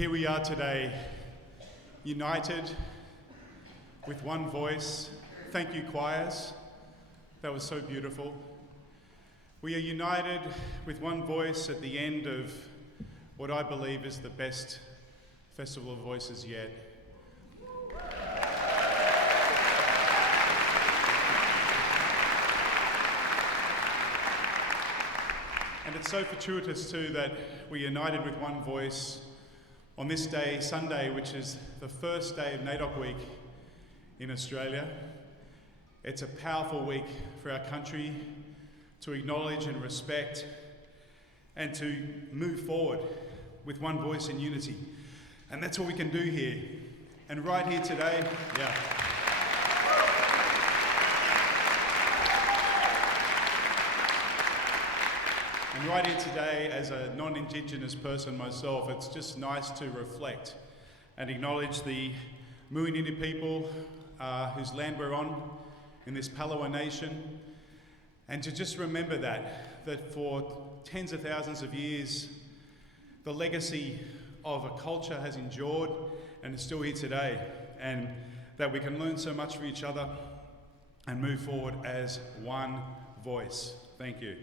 here we are today, united with one voice. Thank you, choirs. That was so beautiful. We are united with one voice at the end of what I believe is the best Festival of Voices yet. And it's so fortuitous too that we're united with one voice on this day, Sunday, which is the first day of NAIDOC Week in Australia. It's a powerful week for our country to acknowledge and respect and to move forward with one voice in unity. And that's what we can do here. And right here today, And right here today, as a non-Indigenous person myself, it's just nice to reflect and acknowledge the Muinini people whose land we're on in this Palawa nation, and to just remember that for tens of thousands of years, the legacy of a culture has endured and is still here today, and that we can learn so much from each other and move forward as one voice. Thank you.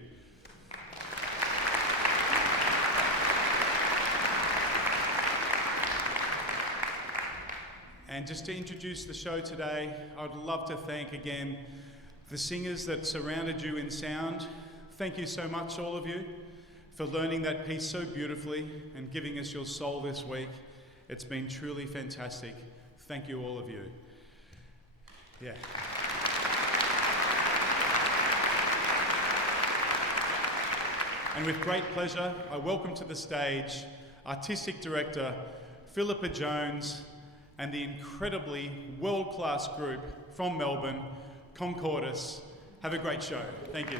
And just to introduce the show today, I'd love to thank again the singers that surrounded you in sound. Thank you so much, all of you, for learning that piece so beautifully and giving us your soul this week. It's been truly fantastic. Thank you, all of you. Yeah. And with great pleasure, I welcome to the stage Artistic Director Philippa Jones and the incredibly world-class group from Melbourne, Concordis. Have a great show. Thank you.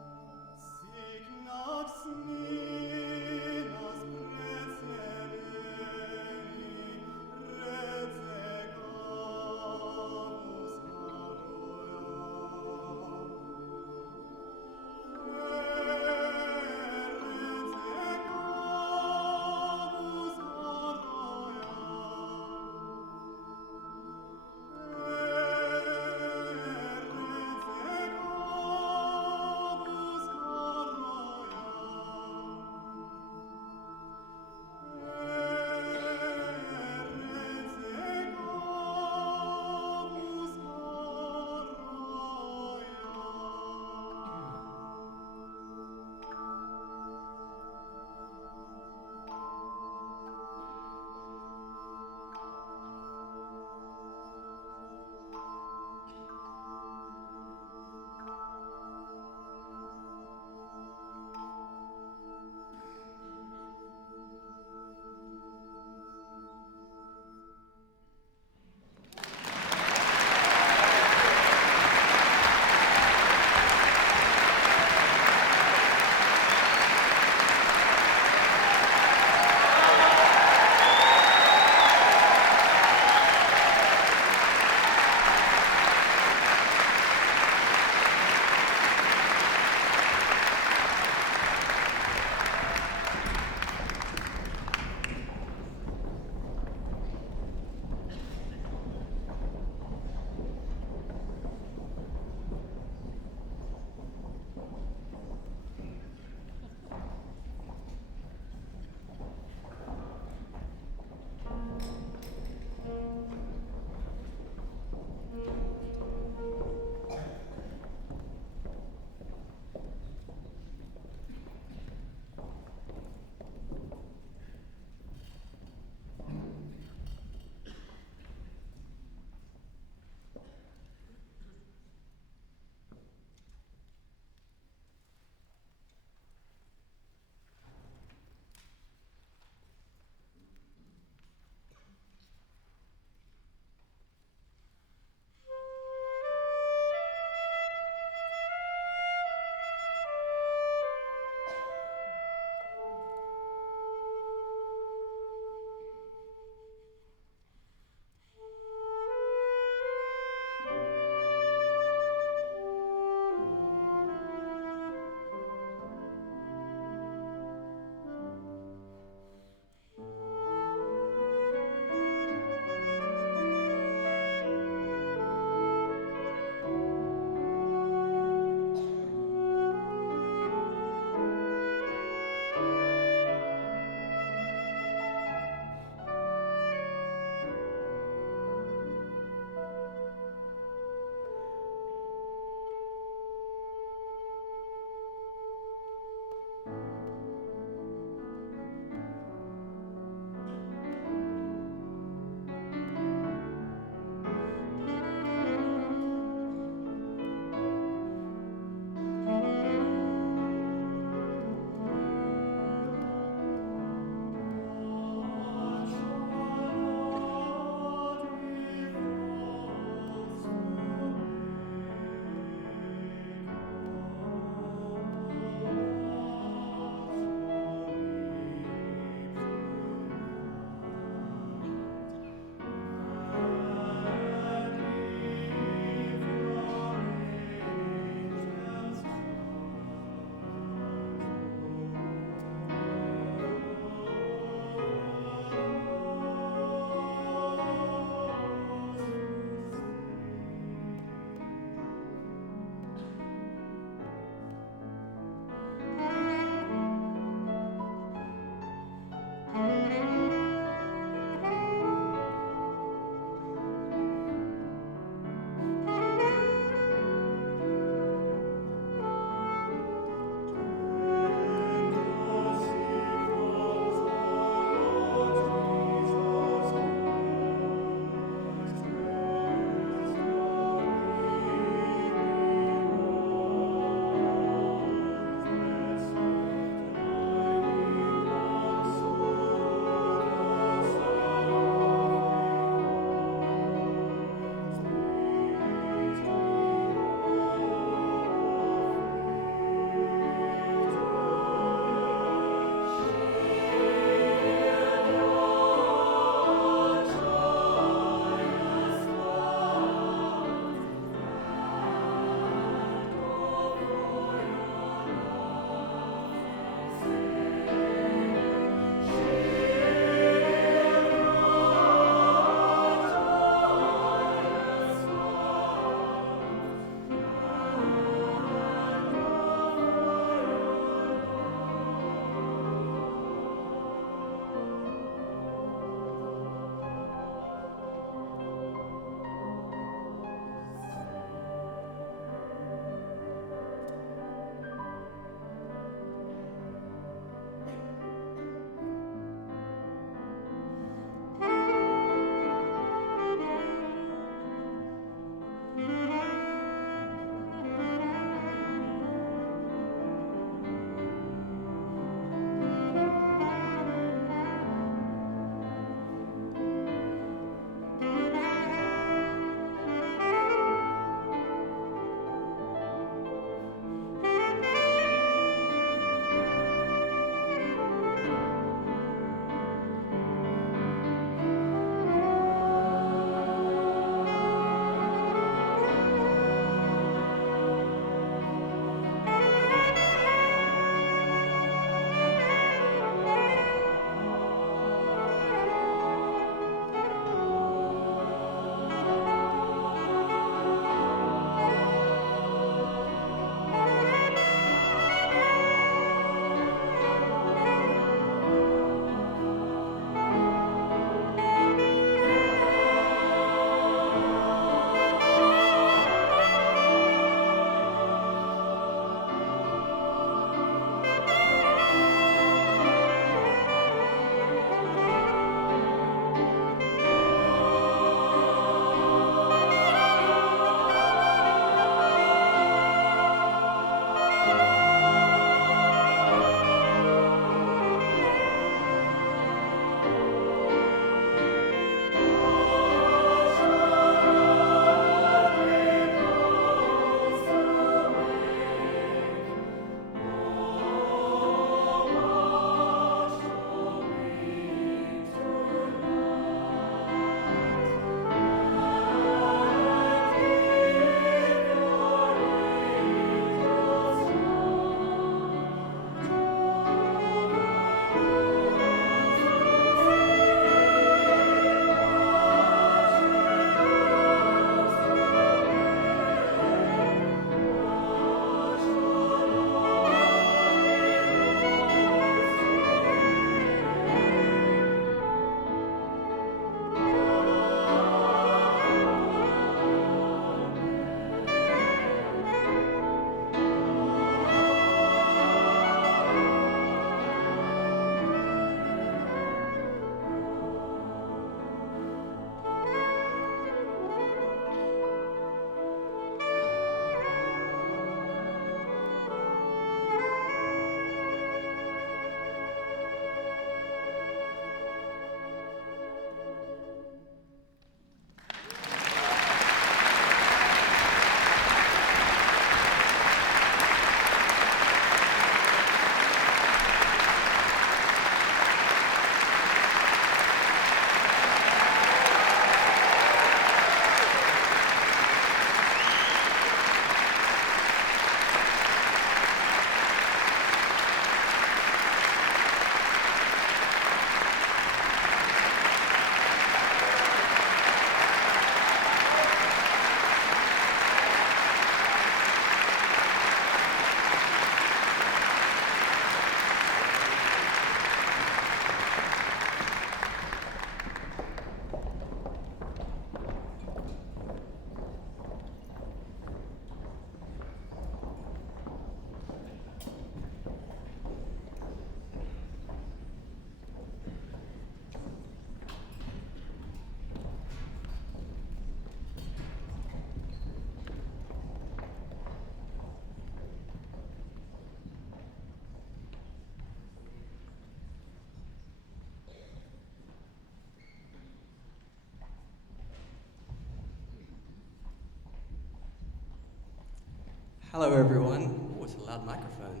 Hello everyone. Oh, it's a loud microphone.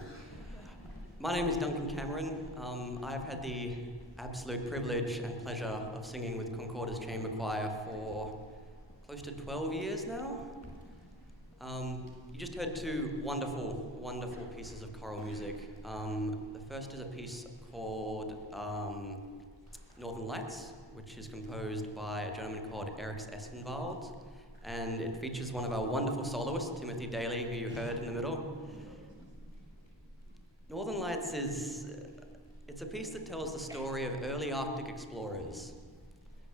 My name is Duncan Cameron. I've had the absolute privilege and pleasure of singing with Concordis Chamber Choir for close to 12 years now. You just heard two wonderful, wonderful pieces of choral music. The first is a piece called Northern Lights, which is composed by a gentleman called Eric Espenwald, and it features one of our wonderful soloists, Timothy Daly, who you heard in the middle. Northern Lights it's a piece that tells the story of early Arctic explorers.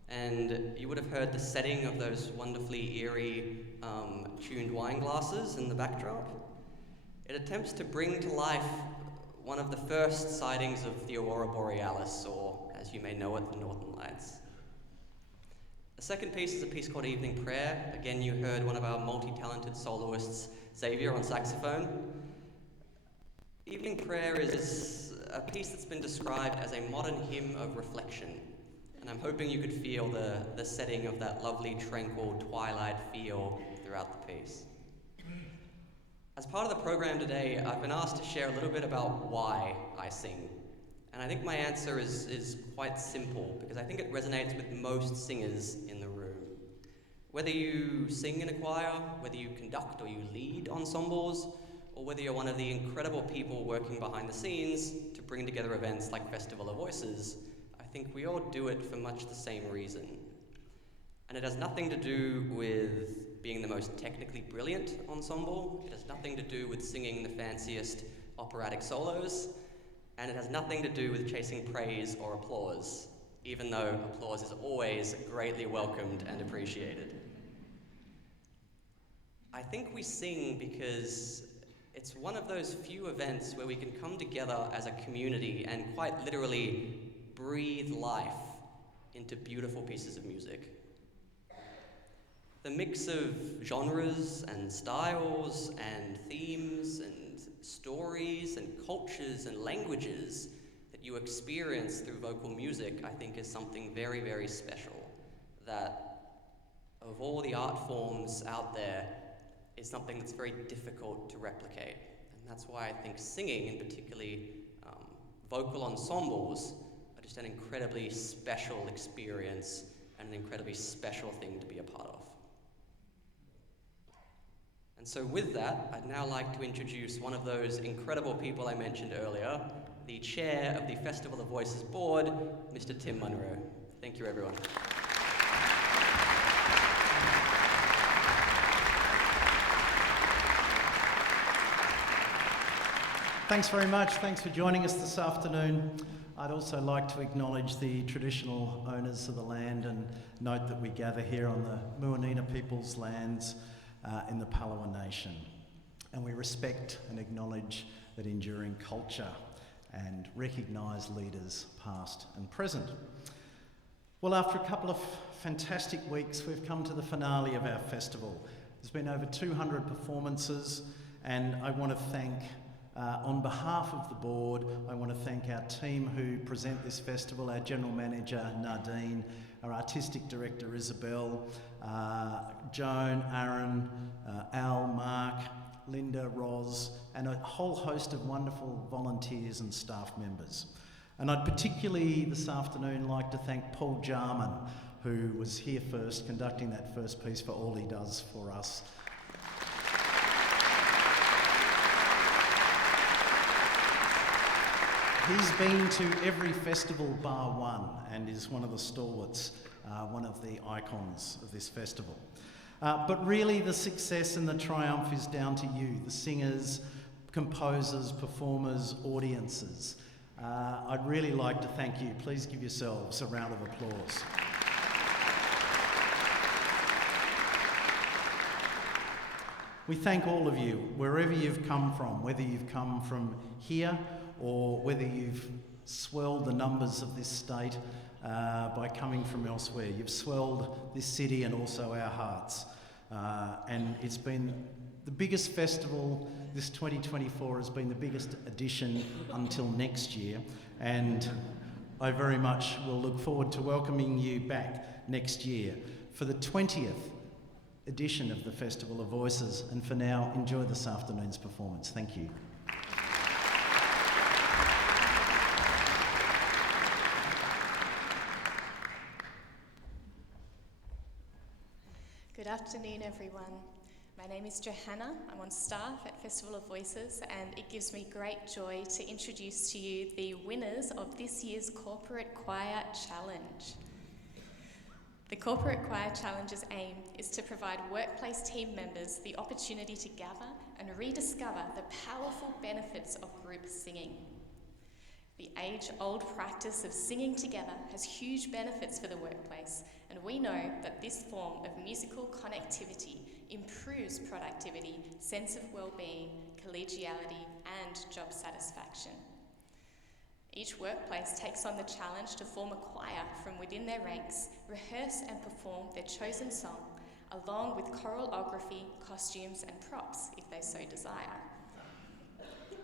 And you would have heard the setting of those wonderfully eerie tuned wine glasses in the backdrop. It attempts to bring to life one of the first sightings of the Aurora Borealis, or as you may know it, the Northern Lights. The second piece is a piece called Evening Prayer. Again, you heard one of our multi-talented soloists, Xavier, on saxophone. Evening Prayer is a piece that's been described as a modern hymn of reflection. And I'm hoping you could feel the setting of that lovely, tranquil twilight feel throughout the piece. As part of the program today, I've been asked to share a little bit about why I sing. And I think my answer is quite simple, because I think it resonates with most singers in the room. Whether you sing in a choir, whether you conduct or you lead ensembles, or whether you're one of the incredible people working behind the scenes to bring together events like Festival of Voices, I think we all do it for much the same reason. And it has nothing to do with being the most technically brilliant ensemble, it has nothing to do with singing the fanciest operatic solos, and it has nothing to do with chasing praise or applause, even though applause is always greatly welcomed and appreciated. I think we sing because it's one of those few events where we can come together as a community and quite literally breathe life into beautiful pieces of music. The mix of genres and styles and themes and stories and cultures and languages that you experience through vocal music, I think, is something very, very special. That of all the art forms out there, is something that's very difficult to replicate. And that's why I think singing, and particularly vocal ensembles, are just an incredibly special experience and an incredibly special thing to be a part of. And so with that, I'd now like to introduce one of those incredible people I mentioned earlier, the chair of the Festival of Voices board, Mr. Tim Munro. Thank you, everyone. Thanks very much. Thanks for joining us this afternoon. I'd also like to acknowledge the traditional owners of the land and note that we gather here on the Muanina people's lands in the Palawa Nation. And we respect and acknowledge that enduring culture and recognise leaders past and present. Well, after a couple of fantastic weeks, we've come to the finale of our festival. There's been over 200 performances, and I want to thank on behalf of the board, I want to thank our team who present this festival, our General Manager, Nardine, our Artistic Director, Isabel, Joan, Aaron, Al, Mark, Linda, Roz, and a whole host of wonderful volunteers and staff members. And I'd particularly this afternoon like to thank Paul Jarman, who was here first, conducting that first piece, for all he does for us. He's been to every festival bar one and is one of the stalwarts, one of the icons of this festival. But really the success and the triumph is down to you, the singers, composers, performers, audiences. I'd really like to thank you. Please give yourselves a round of applause. We thank all of you, wherever you've come from, whether you've come from here or whether you've swelled the numbers of this state by coming from elsewhere. You've swelled this city and also our hearts. And it's been the biggest festival. This 2024 has been the biggest edition until next year. And I very much will look forward to welcoming you back next year for the 20th edition of the Festival of Voices. And for now, enjoy this afternoon's performance. Thank you. Good afternoon, everyone. My name is Johanna. I'm on staff at Festival of Voices, and it gives me great joy to introduce to you the winners of this year's Corporate Choir Challenge. The Corporate Choir Challenge's aim is to provide workplace team members the opportunity to gather and rediscover the powerful benefits of group singing. The age-old practice of singing together has huge benefits for the workplace, and we know that this form of musical connectivity improves productivity, sense of well-being, collegiality, and job satisfaction. Each workplace takes on the challenge to form a choir from within their ranks, rehearse and perform their chosen song, along with choralography, costumes, and props, if they so desire.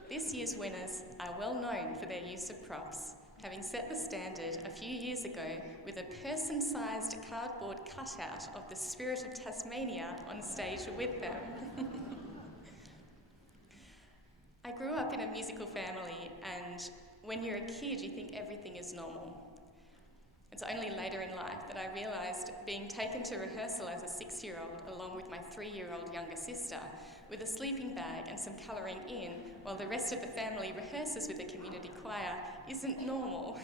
This year's winners are well known for their use of props, having set the standard a few years ago with a person-sized cardboard cutout of the Spirit of Tasmania on stage with them. I grew up in a musical family, and when you're a kid, you think everything is normal. It's only later in life that I realised being taken to rehearsal as a 6-year-old, along with my 3-year-old younger sister, with a sleeping bag and some colouring in, while the rest of the family rehearses with a community choir, isn't normal.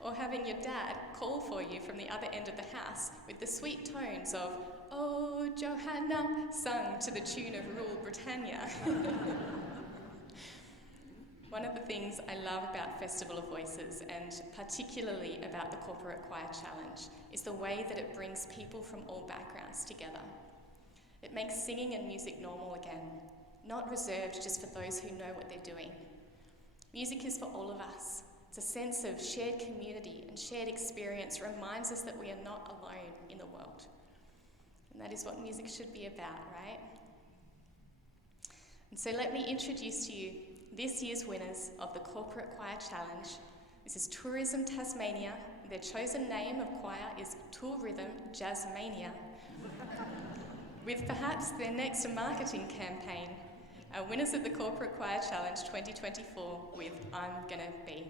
Or having your dad call for you from the other end of the house with the sweet tones of "Oh, Johanna," sung to the tune of Rule Britannia. One of the things I love about Festival of Voices, and particularly about the Corporate Choir Challenge, is the way that it brings people from all backgrounds together. It makes singing and music normal again, not reserved just for those who know what they're doing. Music is for all of us. It's a sense of shared community and shared experience, reminds us that we are not alone in the world. And that is what music should be about, right? And so let me introduce to you this year's winners of the Corporate Choir Challenge. This is TourRhythm Tasmania. Their chosen name of choir is TourRhythm Jazzmania. With perhaps their next marketing campaign, our winners of the Corporate Choir Challenge 2024 with I'm Gonna Be.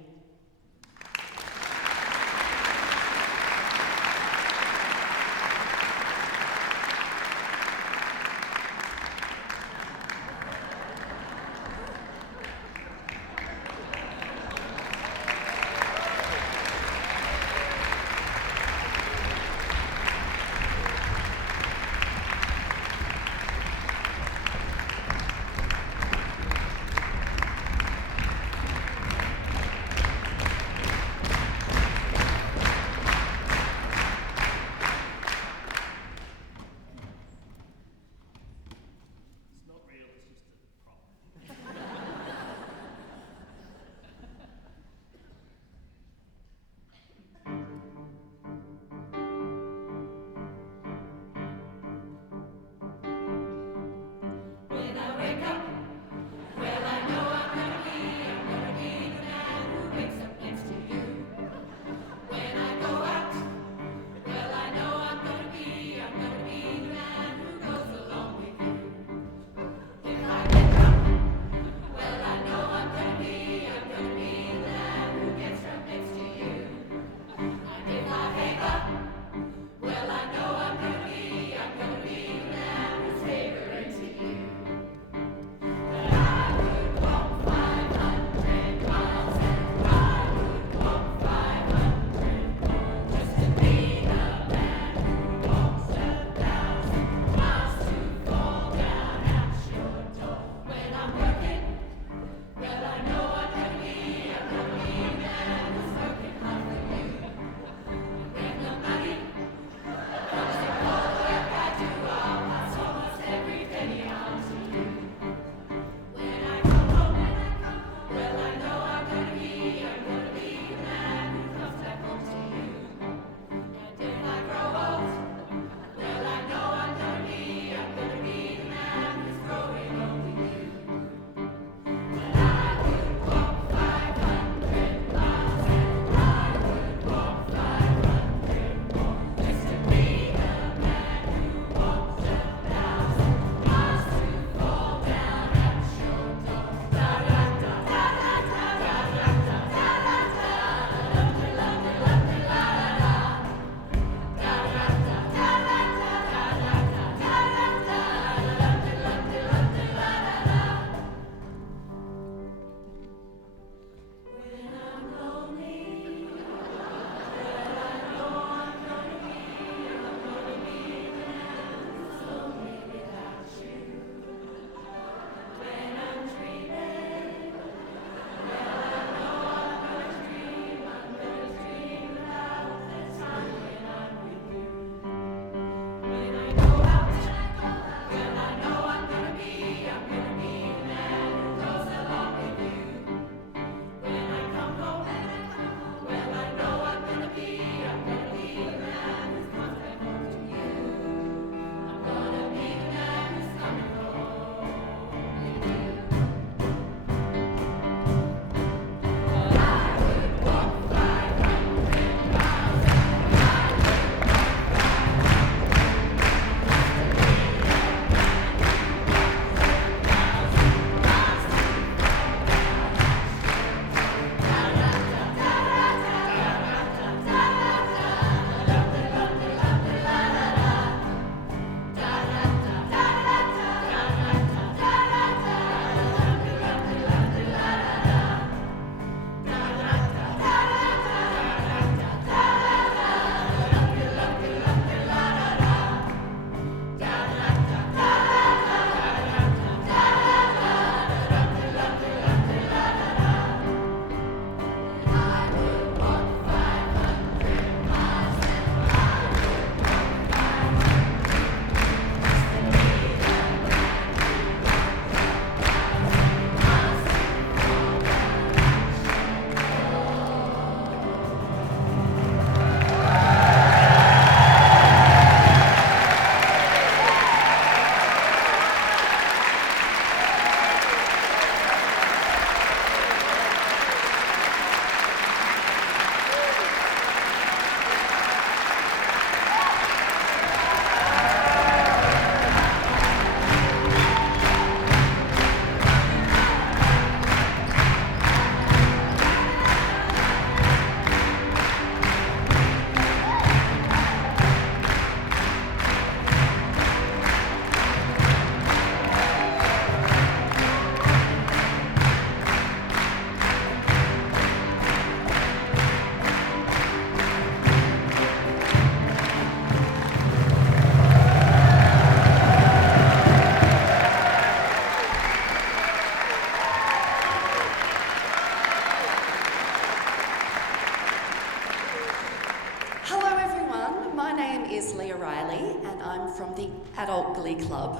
is Leah Riley, and I'm from the Adult Glee Club.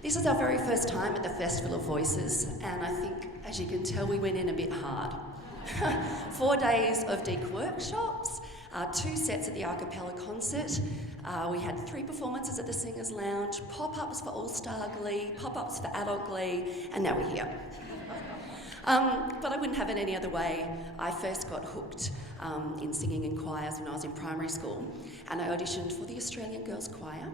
This is our very first time at the Festival of Voices, and I think, as you can tell, we went in a bit hard. 4 days of deep workshops, 2 sets at the a cappella concert. We had 3 performances at the Singers Lounge, pop-ups for All-Star Glee, pop-ups for Adult Glee, and now we're here. But I wouldn't have it any other way. I first got hooked in singing in choirs when I was in primary school, and I auditioned for the Australian Girls Choir.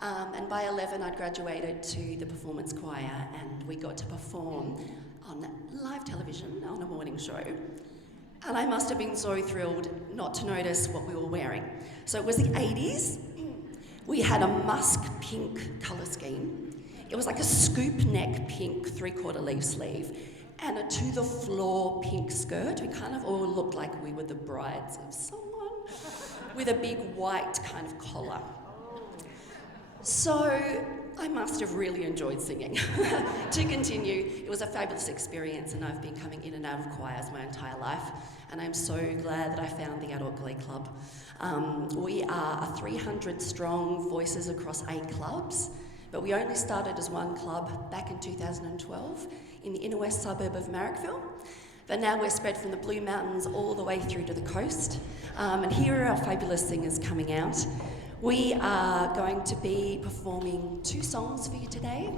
And by 11, I'd graduated to the performance choir, and we got to perform on live television on a morning show. And I must have been so thrilled not to notice what we were wearing. So it was the 80s. We had a musk pink colour scheme. It was like a scoop neck pink 3/4 leaf sleeve and a to-the-floor pink skirt. We kind of all looked like we were the brides of someone with a big white kind of collar. So I must have really enjoyed singing. To continue, it was a fabulous experience, and I've been coming in and out of choirs my entire life, and I'm so glad that I found the Adult Glee Club. We are a 300-strong voices across 8 clubs, but we only started as one club back in 2012 in the inner west suburb of Marrickville. But now we're spread from the Blue Mountains all the way through to the coast, and here are our fabulous singers coming out. We are going to be performing 2 songs for you today.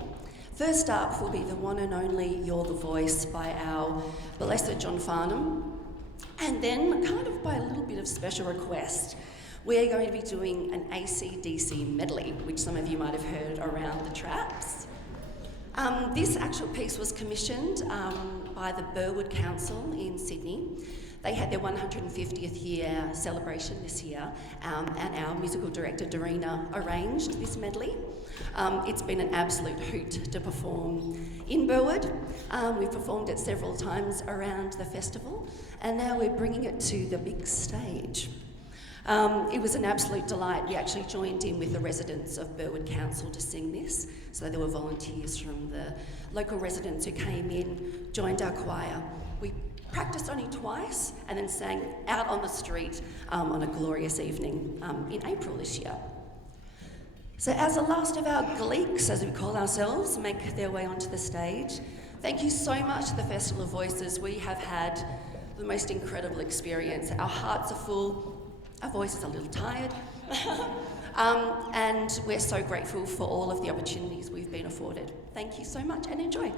First up will be the one and only You're the Voice by our blessed John Farnham. And then, kind of by a little bit of special request, we're going to be doing an AC/DC medley, which some of you might have heard around the traps. This actual piece was commissioned by the Burwood Council in Sydney. They had their 150th year celebration this year, and our musical director, Dorina, arranged this medley. It's been an absolute hoot to perform in Burwood. We've performed it several times around the festival, and now we're bringing it to the big stage. It was an absolute delight. We actually joined in with the residents of Burwood Council to sing this. So there were volunteers from the local residents who came in, joined our choir. We practiced only twice and then sang out on the street on a glorious evening in April this year. So as the last of our Gleeks, as we call ourselves, make their way onto the stage, thank you so much to the Festival of Voices. We have had the most incredible experience. Our hearts are full, our voices are a little tired, and we're so grateful for all of the opportunities we've been afforded. Thank you so much and enjoy.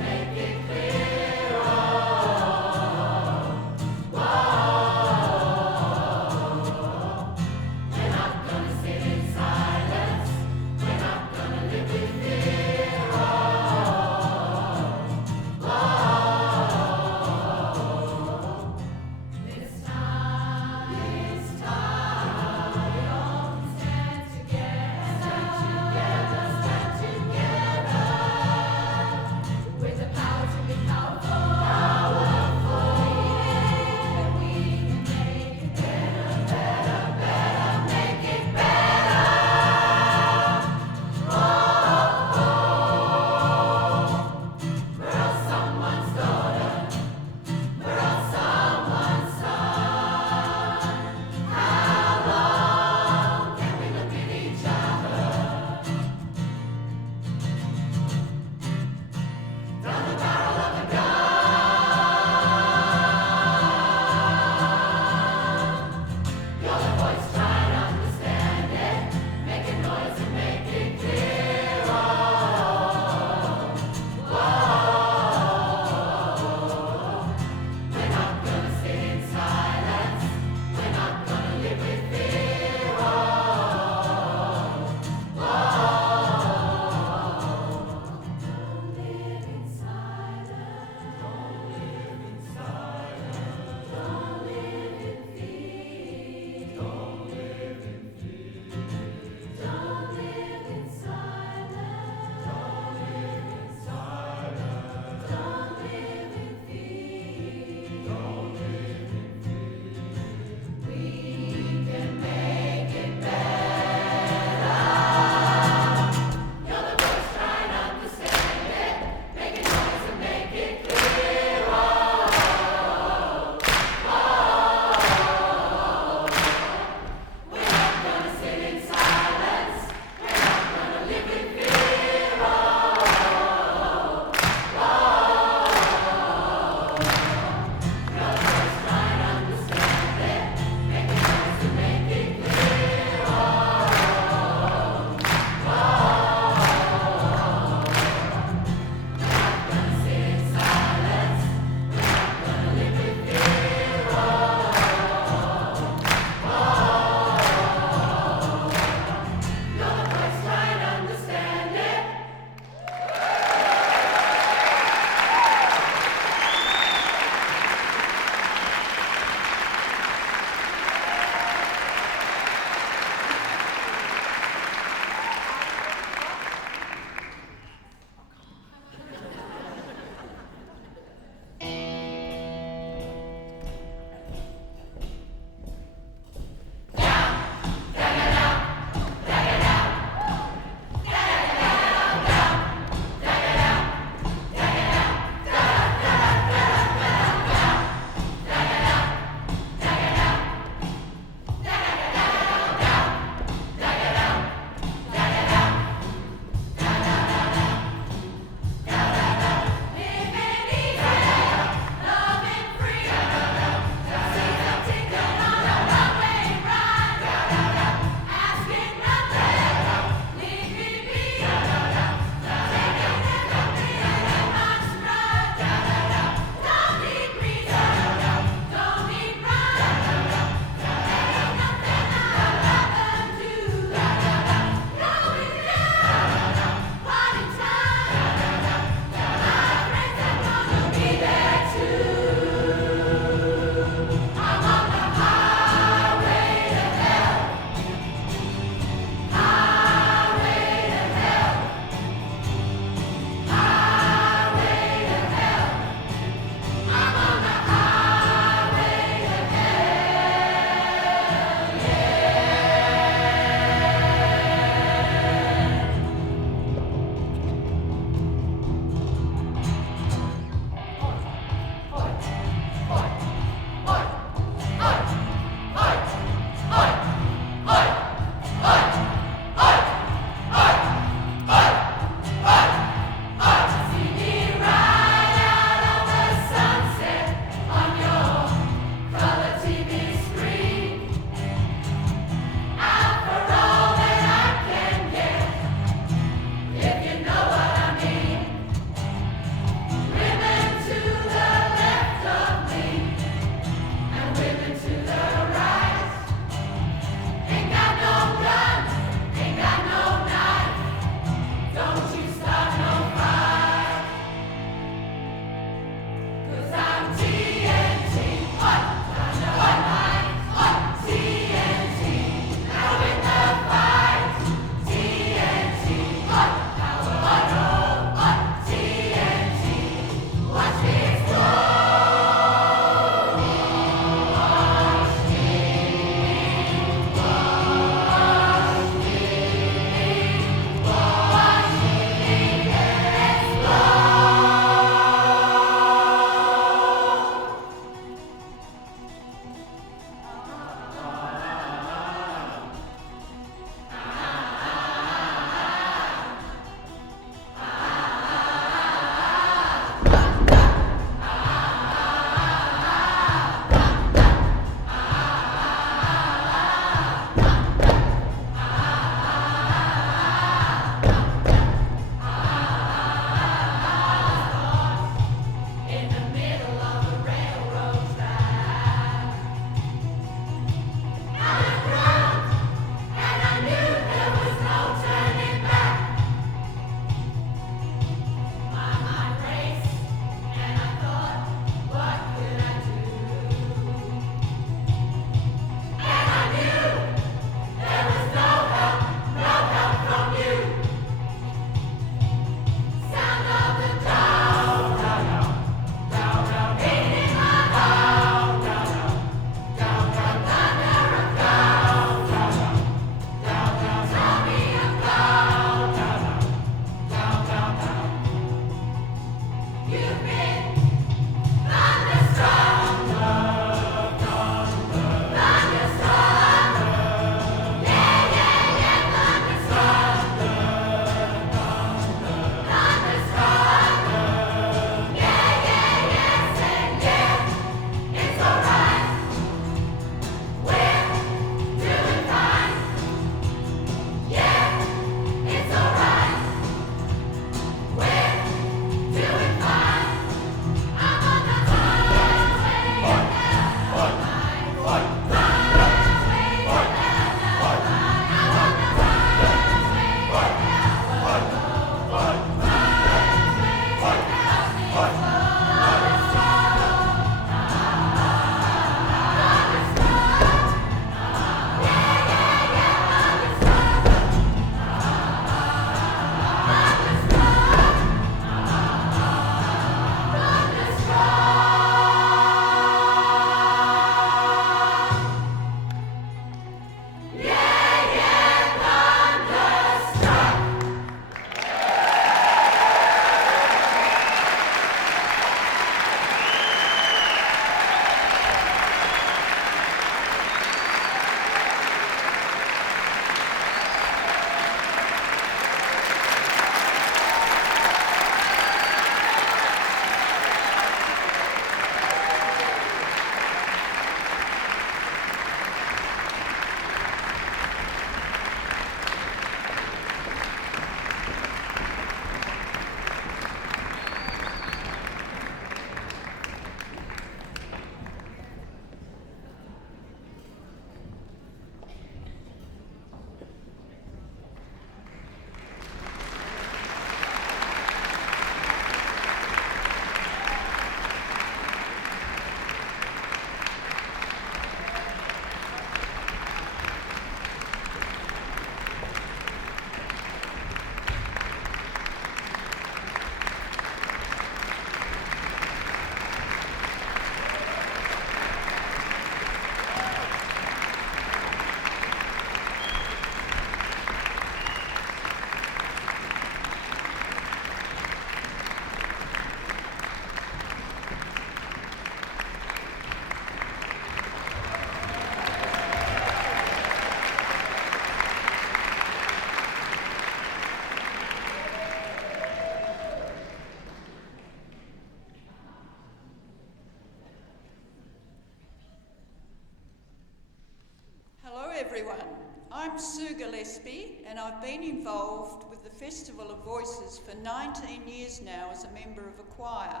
Sue Gillespie, and I've been involved with the Festival of Voices for 19 years now as a member of a choir.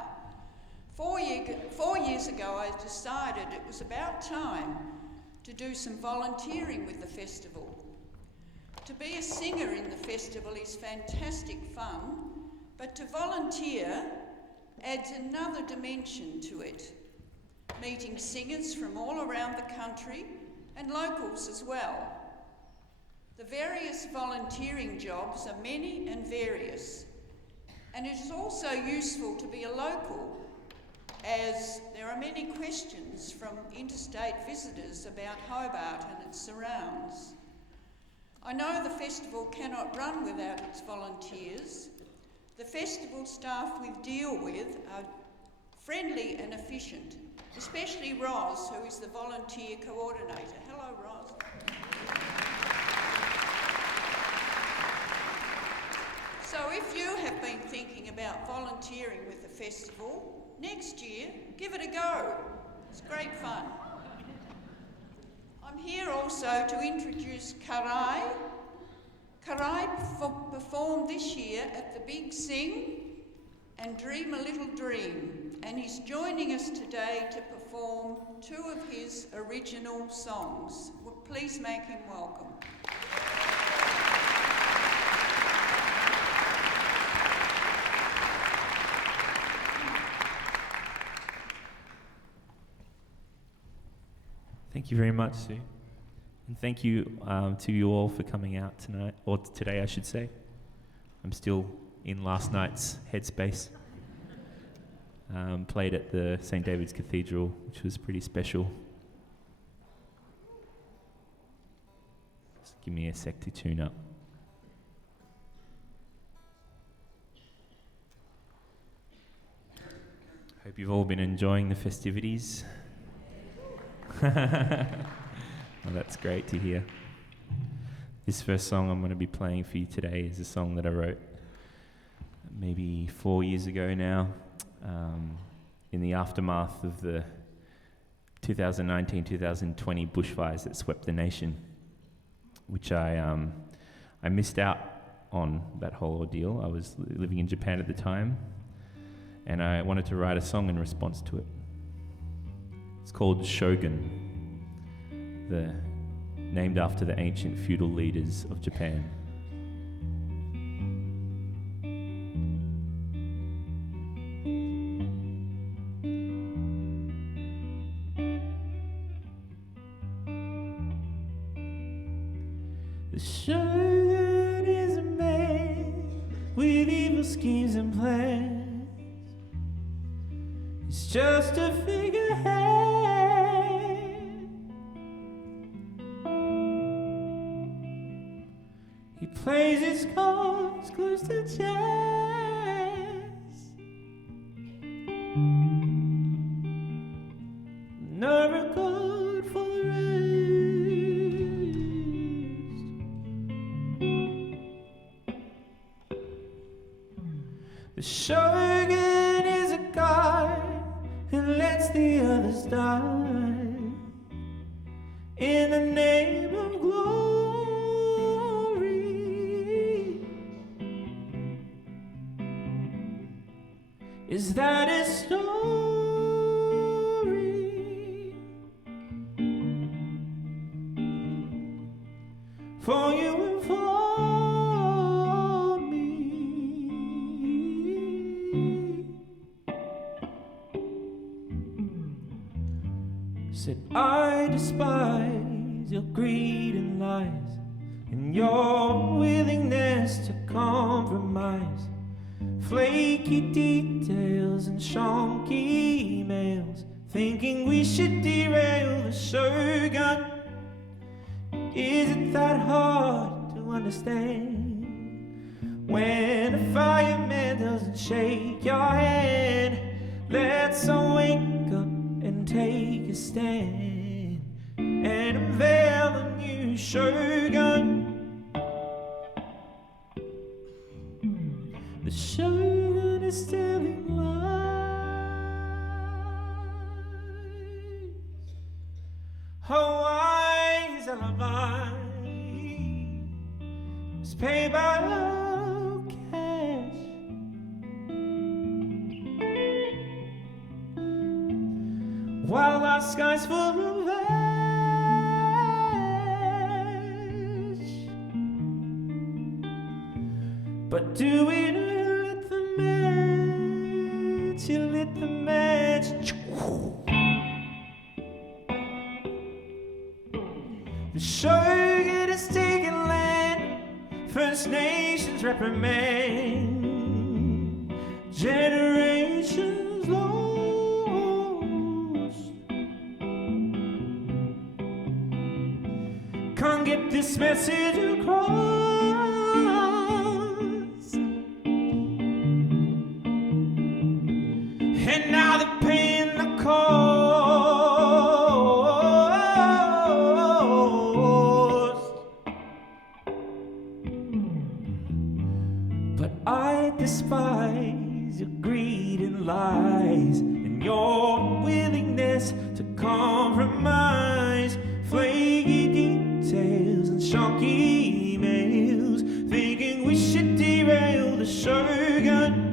4 years ago I decided it was about time to do some volunteering with the festival. To be a singer in the festival is fantastic fun, but to volunteer adds another dimension to it, meeting singers from all around the country and locals as well. The various volunteering jobs are many and various, and it is also useful to be a local, as there are many questions from interstate visitors about Hobart and its surrounds. I know the festival cannot run without its volunteers. The festival staff we deal with are friendly and efficient, especially Roz, who is the volunteer coordinator. Hello, Roz. So if you have been thinking about volunteering with the festival, next year, give it a go. It's great fun. I'm here also to introduce KARAI. KARAI performed this year at the Big Sing and Dream a Little Dream, and he's joining us today to perform 2 of his original songs. Well, please make him welcome. Thank you very much, Sue. And thank you to you all for coming out tonight, or today I should say. I'm still in last night's headspace. Played at the St. David's Cathedral, which was pretty special. Just give me a sec to tune up. Hope you've all been enjoying the festivities. Well, that's great to hear. This first song I'm going to be playing for you today is a song that I wrote maybe 4 years ago now, in the aftermath of the 2019-2020 bushfires that swept the nation, which I missed out on that whole ordeal. I was living in Japan at the time, and I wanted to write a song in response to it. It's called Shogun, named after the ancient feudal leaders of Japan. The Shogun is a man with evil schemes and plans. It's just a figurehead. He plays his cards close to chest, no regard for the rest. The Shogun is a guy who lets the others die in the name of glory. Is that his story? For you and for me. Said I despise your greed and lies, and your willingness to compromise. Flaky details and shonky emails, thinking we should derail the Shogun. Is it that hard to understand when a fireman doesn't shake your hand? Let's all wake up and take a stand and unveil a new Shogun. The Shogun is telling lies, a wise alibi. paid by low cash. While our skies full of ash. But do we lit the match? You lit the match. The shogun is taking land. First Nations reprimand. Generations lost. Can't get this message across. And now they're paying the cost. But I despise your greed and lies, and your willingness to compromise. Flaky details and shonky emails, thinking we should derail the shogun.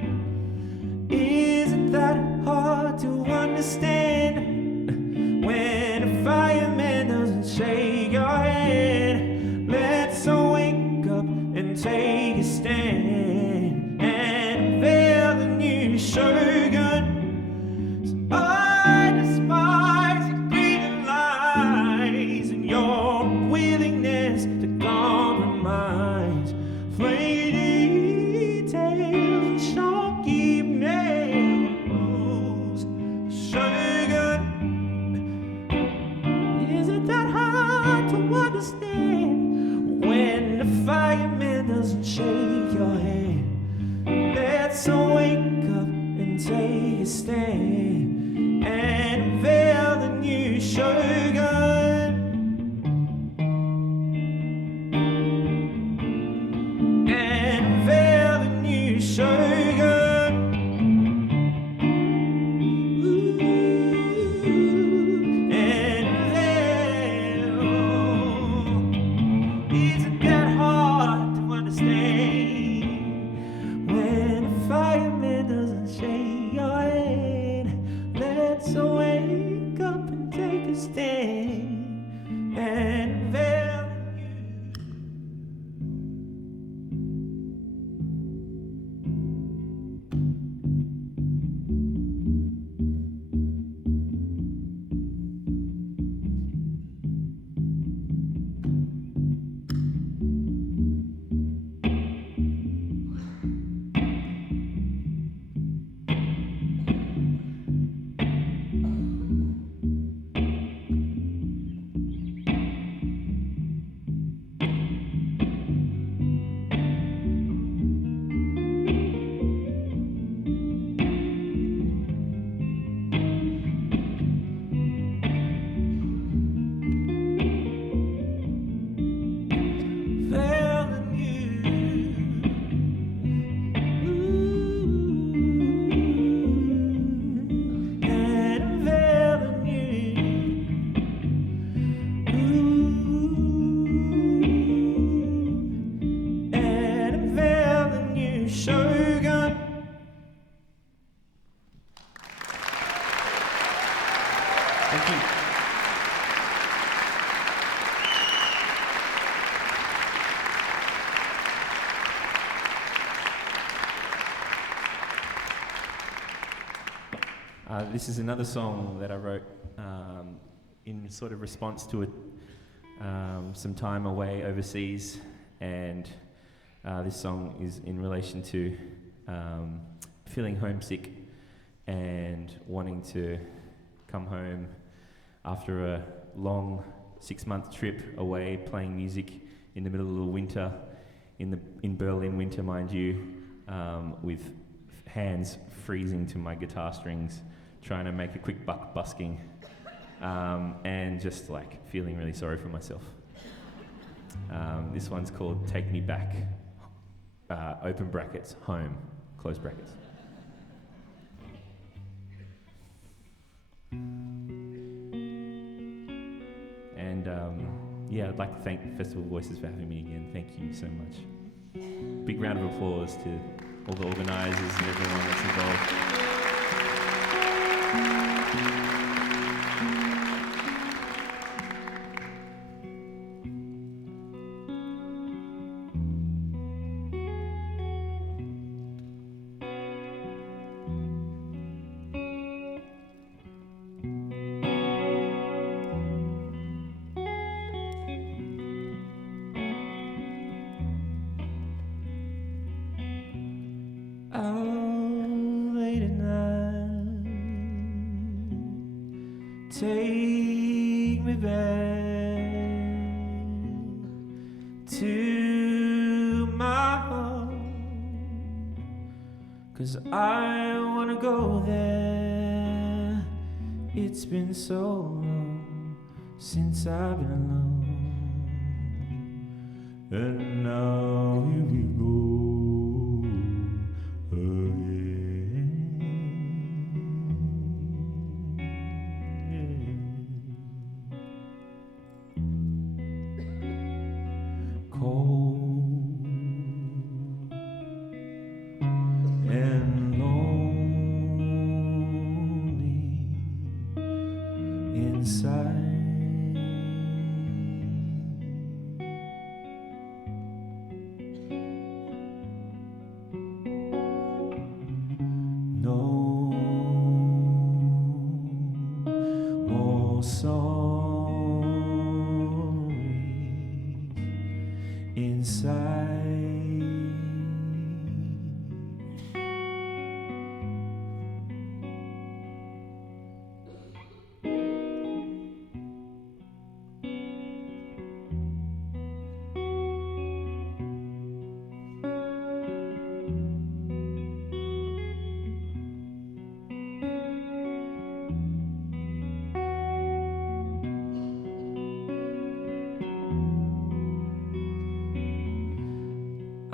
Isn't that hard to understand? When a fireman doesn't shake your hand, let's all wake up and take a stand and unveil the new shogun. So I despise your greed and lies, and your willingness to compromise. Flaky details and shonky mails. Shogun, is it that hard to understand? When the fireman doesn't shake your hand, let's all wake up and take a stand and unveil the new shogun. And unveil the new shogun. Ooh, and unveil. Isn't that hard to understand? When a fireman doesn't shake your hand, let's all wake up and take a stand and unveil the new. Unveil the new. Ooh, and unveil the new. Ooh, and unveil the new shogun. Thank you. This is another song that I wrote in sort of response to some time away overseas, and this song is in relation to feeling homesick and wanting to come home after a long 6-month trip away playing music in the middle of the winter, in Berlin winter, mind you, with hands freezing to my guitar strings, trying to make a quick buck busking, and just like feeling really sorry for myself. This one's called Take Me Back, open brackets, home, close brackets. And yeah, I'd like to thank Festival Voices for having me again. Thank you so much. big round of applause to all the organisers and everyone that's involved. Take me back to my home, 'cause I wanna go there. It's been so long since I've been alone, and now here we go again. Cold and lonely inside. No more sorries inside.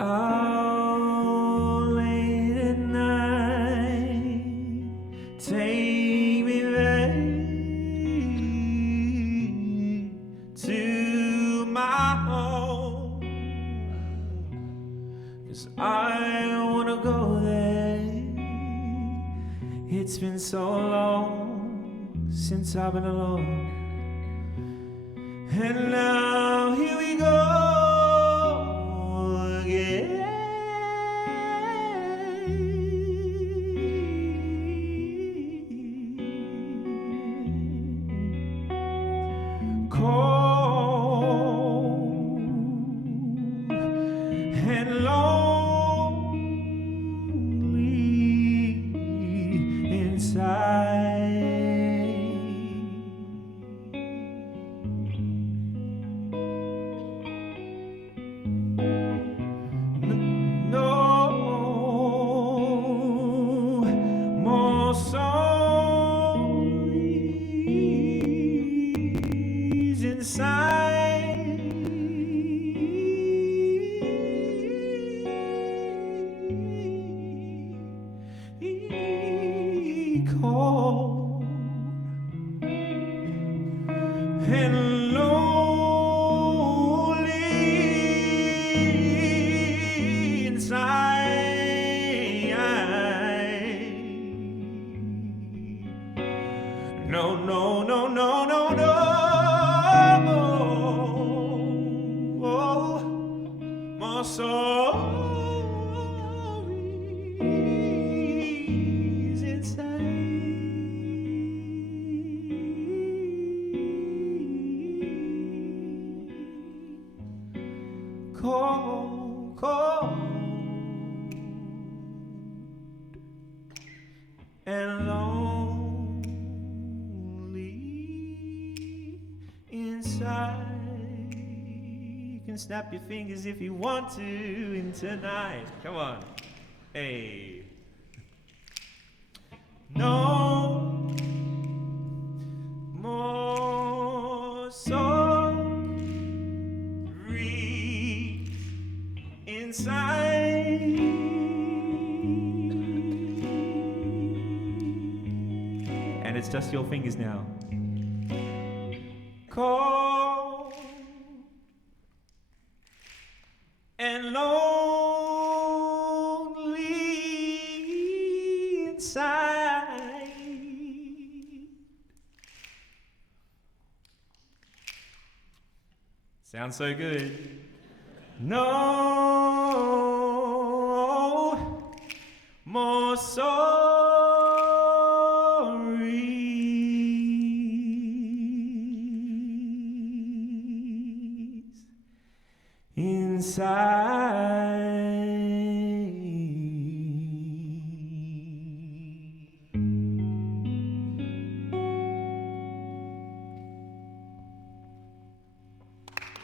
Out late at night, take me back to my home, 'cause I wanna go there. It's been so long since I've been alone, and now here we go. Cold and lonely inside. No more sorries inside. Cold and lonely inside. No, no, no, no, no, no. More sorries inside. Cold, cold and lonely inside. You can snap your fingers if you want to in tonight. Come on. Hey. No more sorries inside. And it's just your fingers now. Cold. And lonely Sounds so good. No more sorries inside.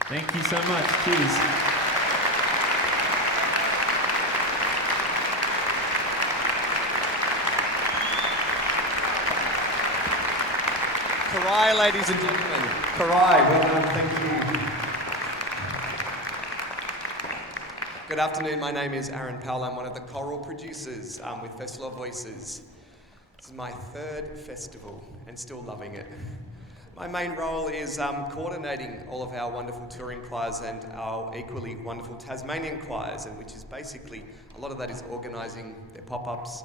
Thank you so much. Cheers. KARAI, ladies and gentlemen. KARAI, well done, thank you. Good afternoon, my name is Aaron Powell. I'm one of the choral producers with Festival of Voices. This is my third festival and still loving it. My main role is coordinating all of our wonderful touring choirs and our equally wonderful Tasmanian choirs, and which is basically, a lot of that is organising their pop-ups,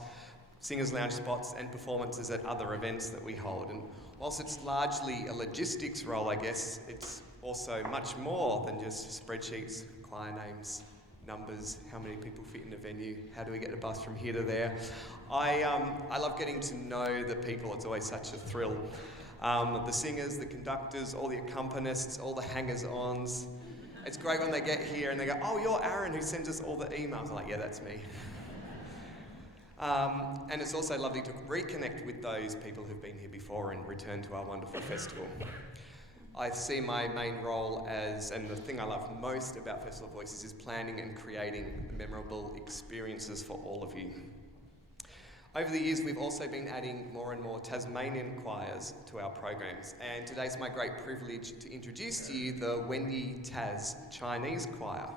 singers' lounge spots and performances at other events that we hold. And whilst it's largely a logistics role, I guess, it's also much more than just spreadsheets, choir names, numbers, how many people fit in a venue, how do we get a bus from here to there. I love getting to know the people, it's always such a thrill. The singers, the conductors, all the accompanists, all the hangers-ons. It's great when they get here and they go, oh, you're Aaron who sends us all the emails. I'm like, yeah, that's me. And it's also lovely to reconnect with those people who've been here before and return to our wonderful festival. I see my main role as, and the thing I love most about Festival of Voices is planning and creating memorable experiences for all of you. Over the years, we've also been adding more and more Tasmanian choirs to our programs, and today's my great privilege to introduce to you the Wenyi Tas Chinese Choir.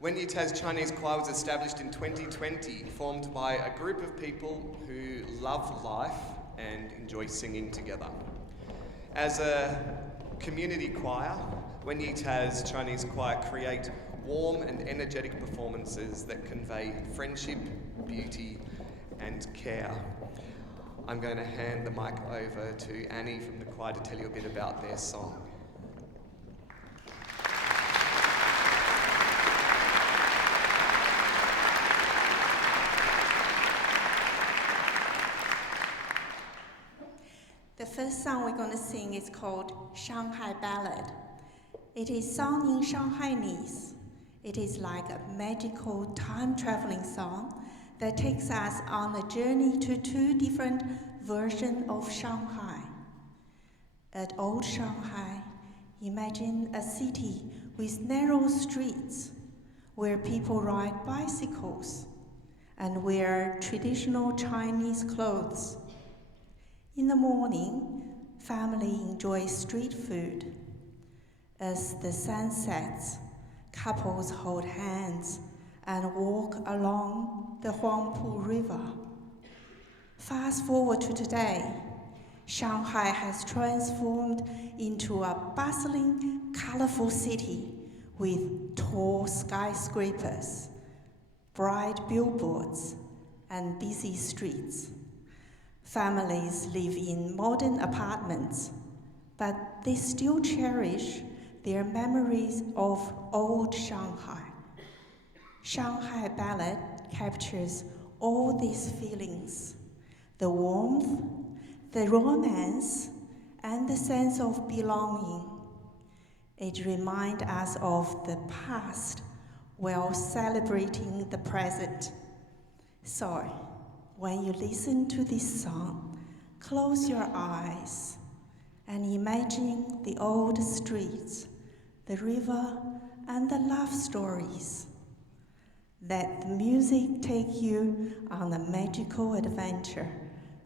Wenyi Tas Chinese Choir was established in 2020, formed by a group of people who love life and enjoy singing together. As a community choir, Wenyi Tas Chinese Choir create warm and energetic performances that convey friendship, beauty and care. I'm going to hand the mic over to Annie from the choir to tell you a bit about their song. The first song we're going to sing is called Shanghai Ballad. It is sung in Shanghainese. It is like a magical time-traveling song that takes us on a journey to two different versions of Shanghai. At old Shanghai, imagine a city with narrow streets where people ride bicycles and wear traditional Chinese clothes. In the morning, family enjoy street food. As the sun sets, couples hold hands and walk along the Huangpu River. Fast forward to today, Shanghai has transformed into a bustling, colorful city with tall skyscrapers, bright billboards, and busy streets. Families live in modern apartments, but they still cherish their memories of old Shanghai. Shanghai Ballad captures all these feelings: the warmth, the romance, and the sense of belonging. It reminds us of the past while celebrating the present. So, when you listen to this song, close your eyes and imagine the old streets, the river, and the love stories. Let the music take you on a magical adventure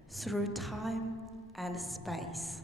through time and space.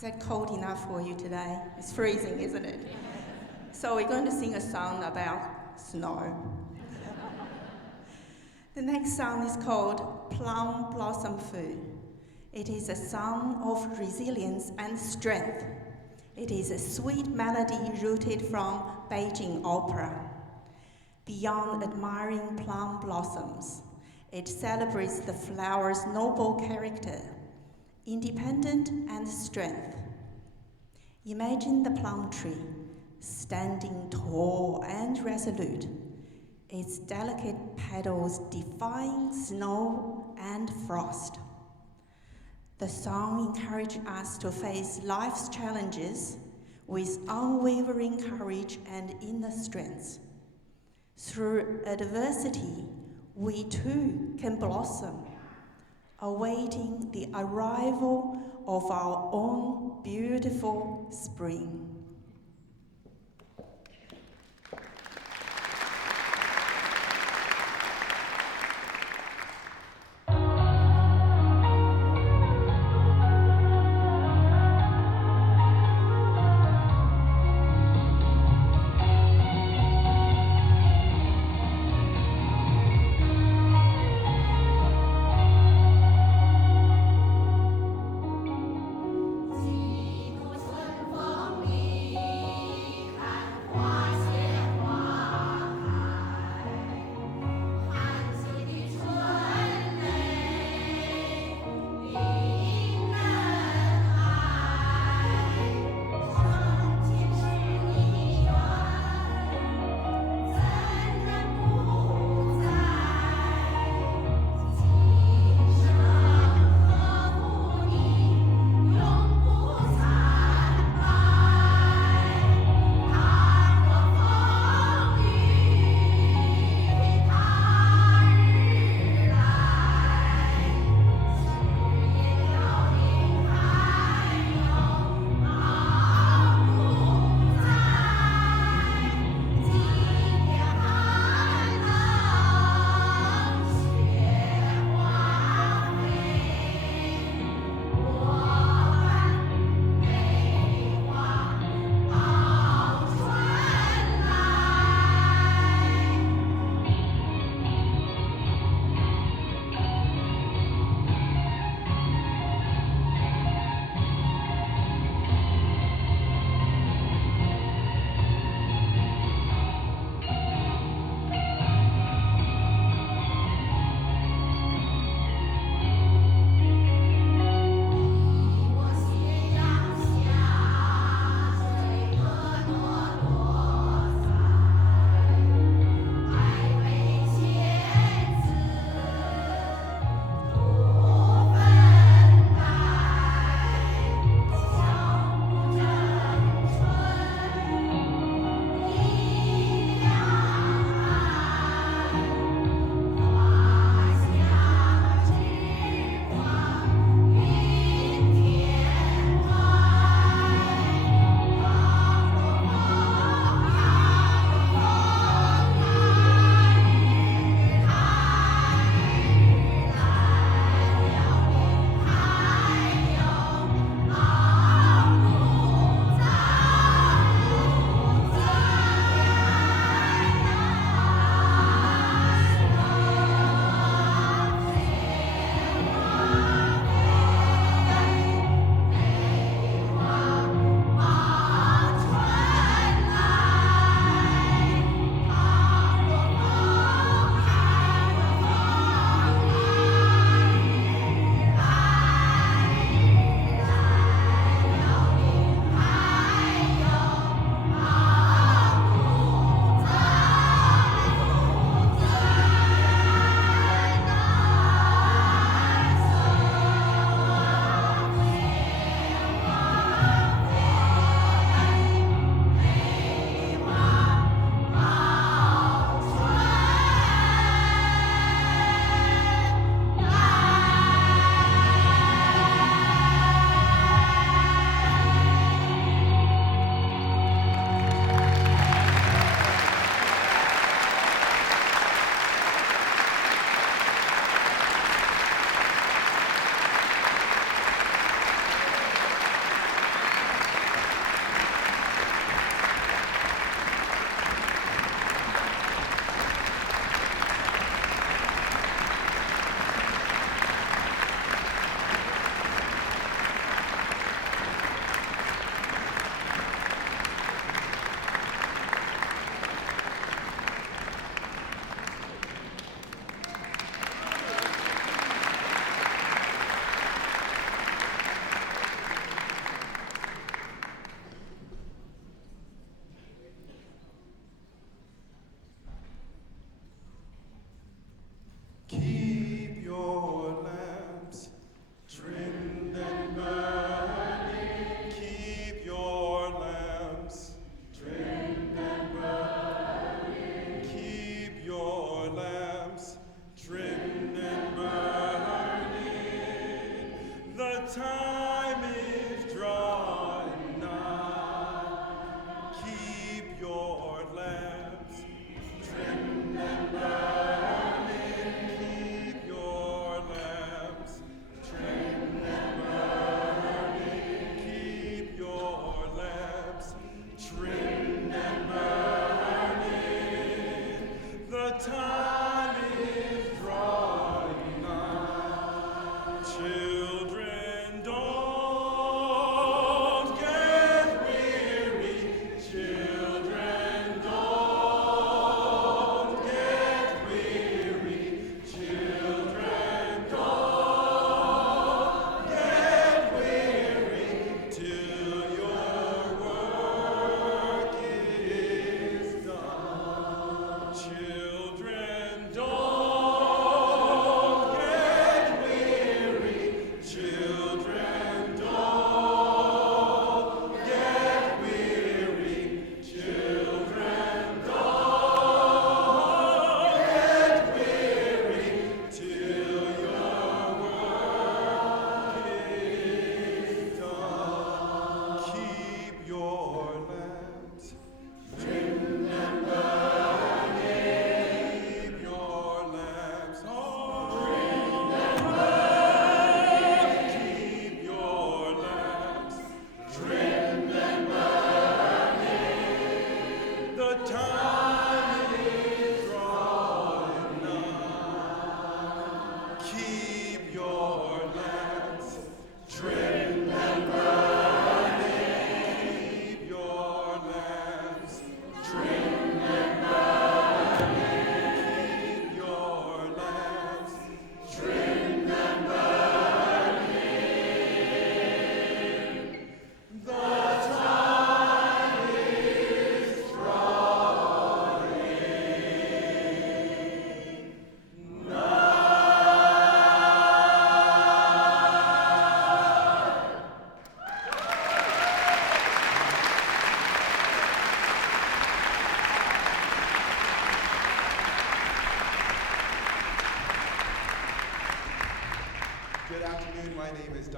Is that cold enough for you today? It's freezing, isn't it? So we're going to sing a song about snow. The next song is called Plum Blossom Fu. It is a song of resilience and strength. It is a sweet melody rooted from Beijing opera. Beyond admiring plum blossoms, it celebrates the flower's noble character, independent and strength. Imagine the plum tree, standing tall and resolute, its delicate petals defying snow and frost. The song encourages us to face life's challenges with unwavering courage and inner strength. Through adversity, we too can blossom, awaiting the arrival of our own beautiful spring. For me.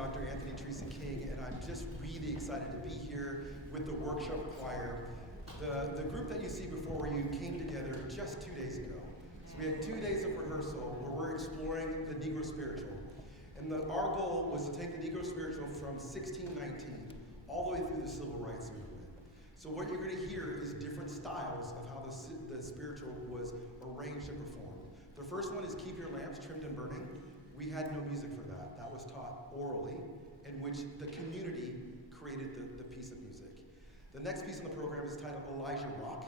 Dr. Anthony Teresa King, and I'm just really excited to be here with the workshop choir. The group that you see before you came together just 2 days ago. So we had 2 days of rehearsal where we're exploring the Negro spiritual. And our goal was to take the Negro spiritual from 1619 all the way through the Civil Rights Movement. So what you're going to hear is different styles of how the spiritual was arranged and performed. The first one is Keep Your Lamps Trimmed and Burning. We had no music for that. That was taught orally, in which the community created the piece of music. The next piece on the program is titled Elijah Rock,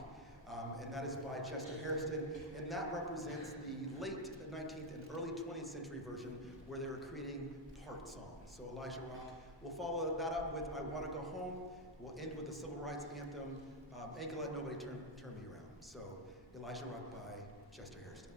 and that is by Chester Hairston, and that represents the late 19th and early 20th century version where they were creating part songs. So Elijah Rock. We'll follow that up with I Wanna Go Home. We'll end with the Civil Rights Anthem, Ain't Gonna Let Nobody Turn Me Around. So Elijah Rock by Chester Hairston.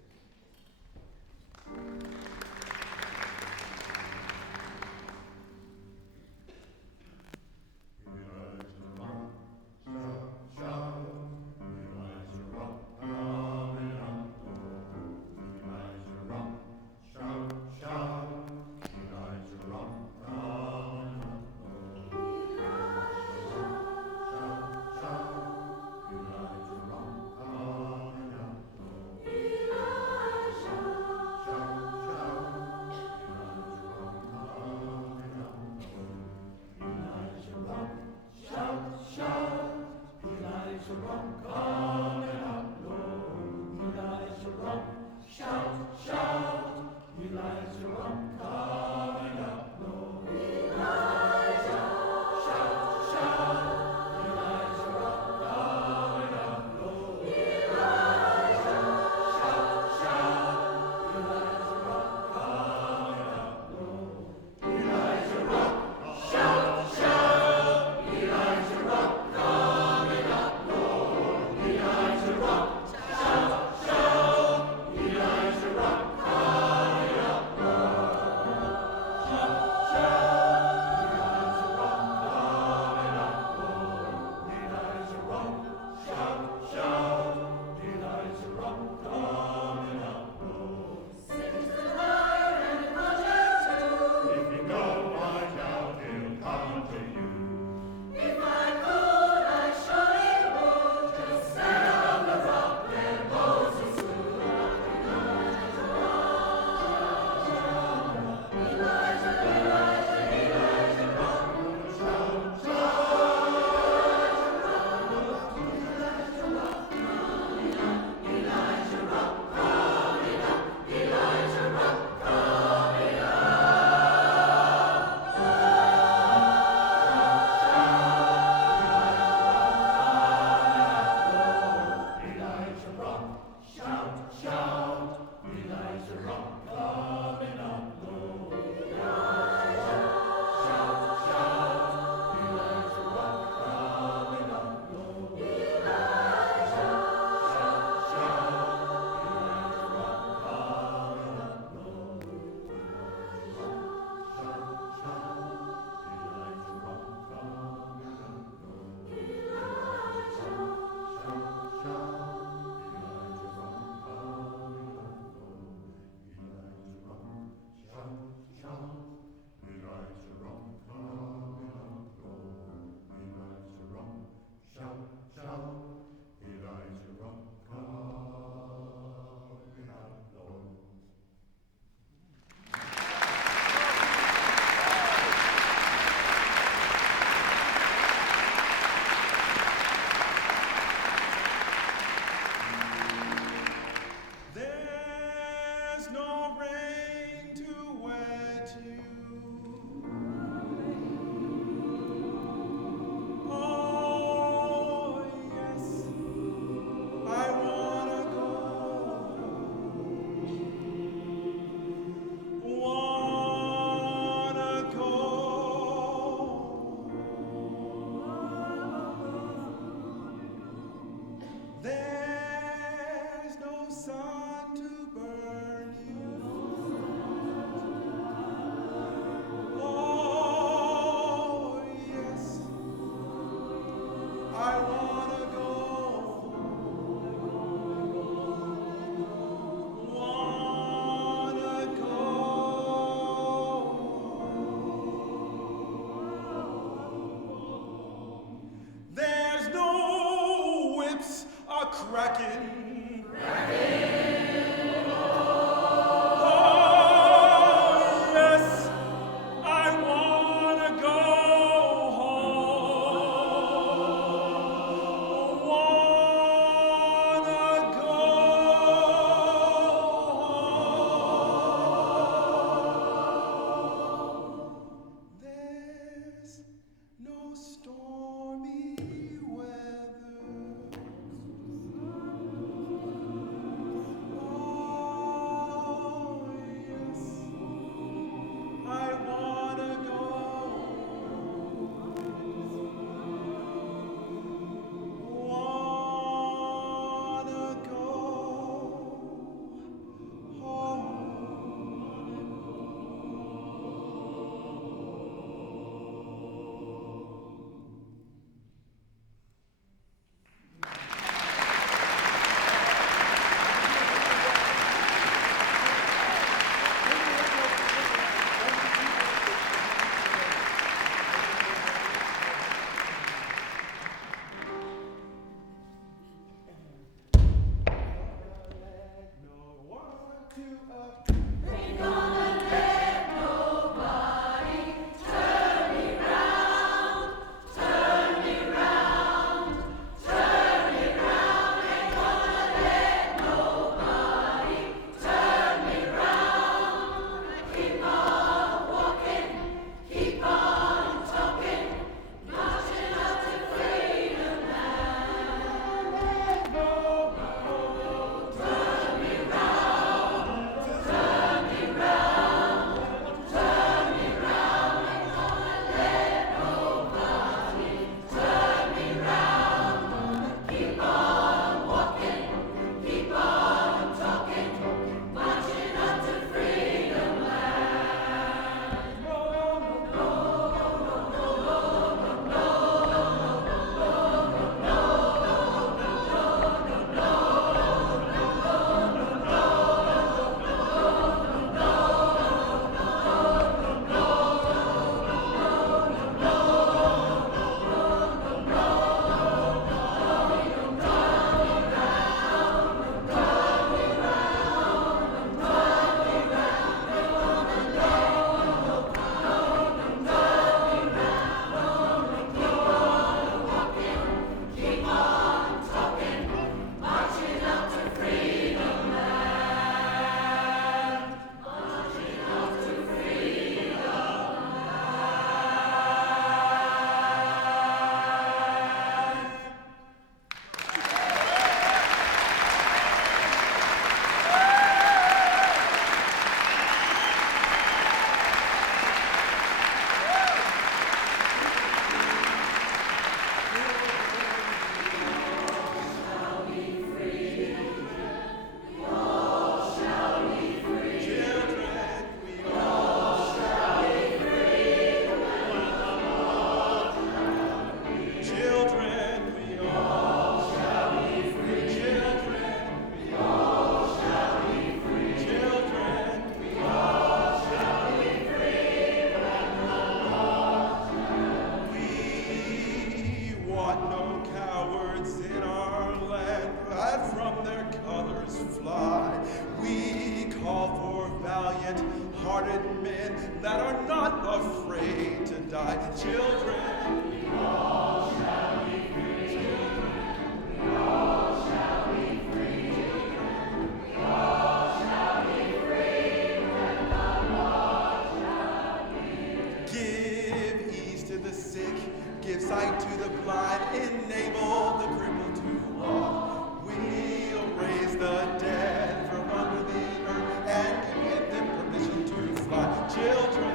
gave sight to the blind, enable the crippled to walk. We'll raise the dead from under the earth and give them permission to fly. Children,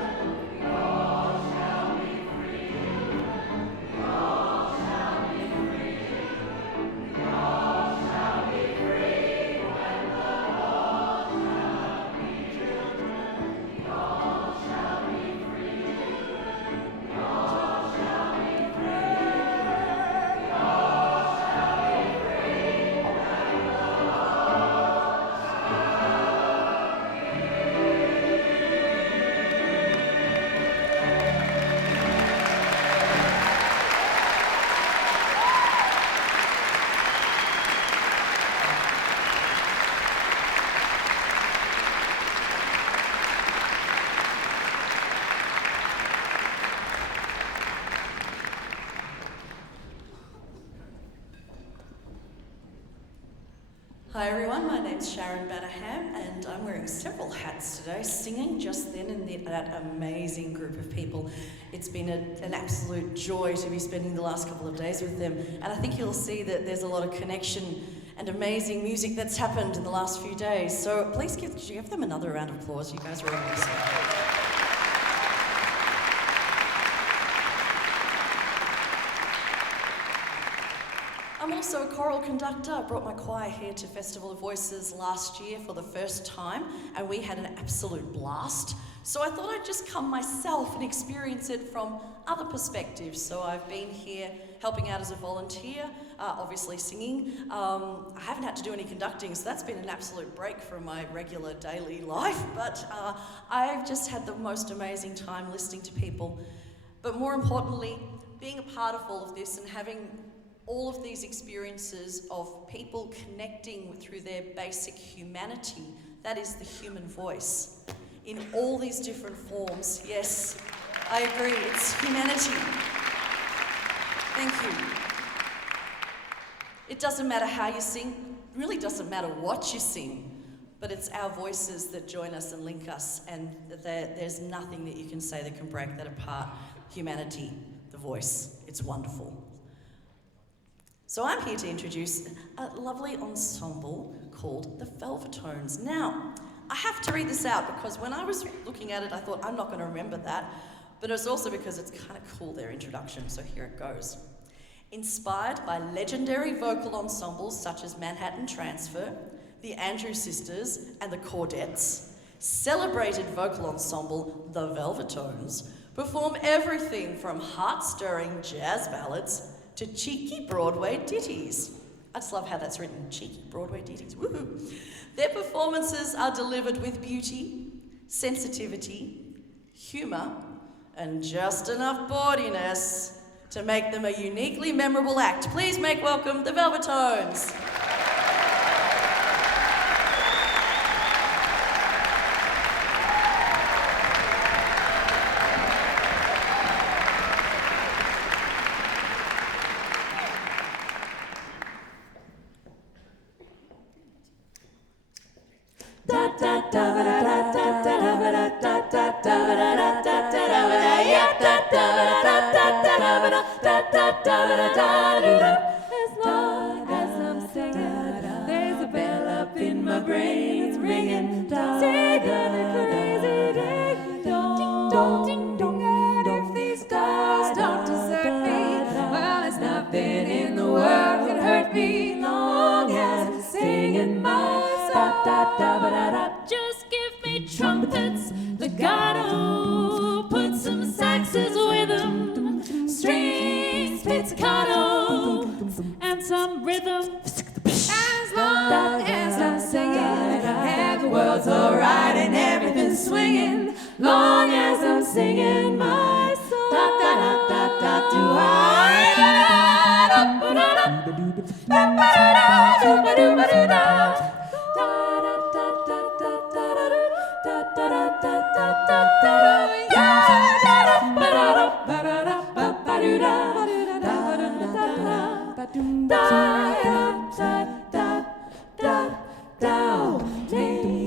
Hi everyone, my name's Sharon Bannerham and I'm wearing several hats today, singing just then in that amazing group of people. It's been an absolute joy to be spending the last couple of days with them, and I think you'll see that there's a lot of connection and amazing music that's happened in the last few days. So please give them another round of applause. You guys are amazing. I'm also a choral conductor. I brought my choir here to Festival of Voices last year for the first time, and we had an absolute blast. So I thought I'd just come myself and experience it from other perspectives. So I've been here helping out as a volunteer, obviously singing. I haven't had to do any conducting, so that's been an absolute break from my regular daily life, but I've just had the most amazing time listening to people. But more importantly, being a part of all of this and having all of these experiences of people connecting through their basic humanity, that is the human voice, in all these different forms. Yes, I agree, it's humanity. Thank you. It doesn't matter how you sing, it really doesn't matter what you sing, but it's our voices that join us and link us, and there's nothing that you can say that can break that apart. Humanity, the voice, it's wonderful. So I'm here to introduce a lovely ensemble called the Velvetones. Now, I have to read this out because when I was looking at it, I thought, I'm not going to remember that, but it's also because it's kind of cool, their introduction, so here it goes. Inspired by legendary vocal ensembles such as Manhattan Transfer, the Andrews Sisters, and the Chordettes, celebrated vocal ensemble the Velvetones perform everything from heart-stirring jazz ballads to cheeky Broadway ditties. I just love how that's written, cheeky Broadway ditties, woohoo. Their performances are delivered with beauty, sensitivity, humour, and just enough bawdiness to make them a uniquely memorable act. Please make welcome the Velvetones. As long as I'm singing, there's a bell up in my brain, it's ringing, singing a crazy ding dong, ding dong. And if these stars don't desert me, well, there's nothing in the world can hurt me, long as I'm singing my song. Just give me trumpets, legato, put some saxes with them, strings, pizzicato, and some rhythm. As long as I'm singing, and the world's alright and everything's swinging, long as I'm singing my song.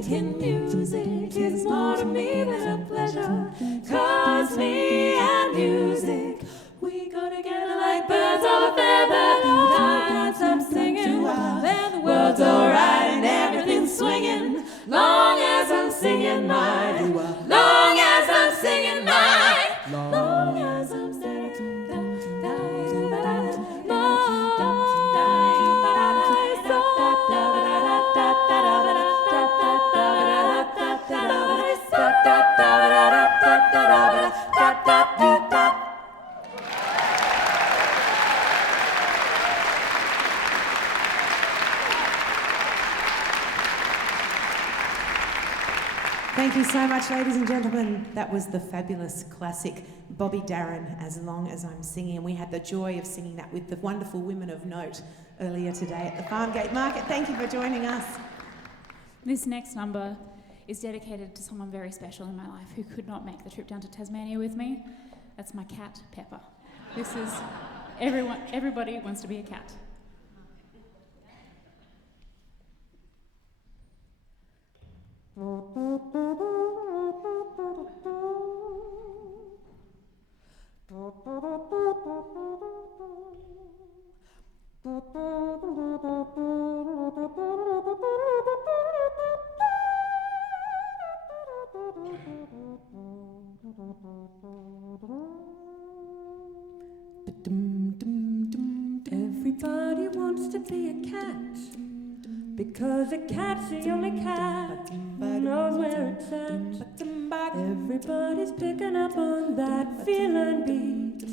Making music is more to me than a pleasure, 'cause me and music, we go together. Thank you so much, ladies and gentlemen. That was the fabulous classic Bobby Darin, As Long As I'm Singing. And we had the joy of singing that with the wonderful women of note earlier today at the Farmgate Market. Thank you for joining us. This next number is dedicated to someone very special in my life who could not make the trip down to Tasmania with me. That's my cat, Pepper. This is everybody wants to be a cat. Everybody wants to be a cat, because a cat's the only cat who knows where it's at. Everybody's picking up on that feeling beat,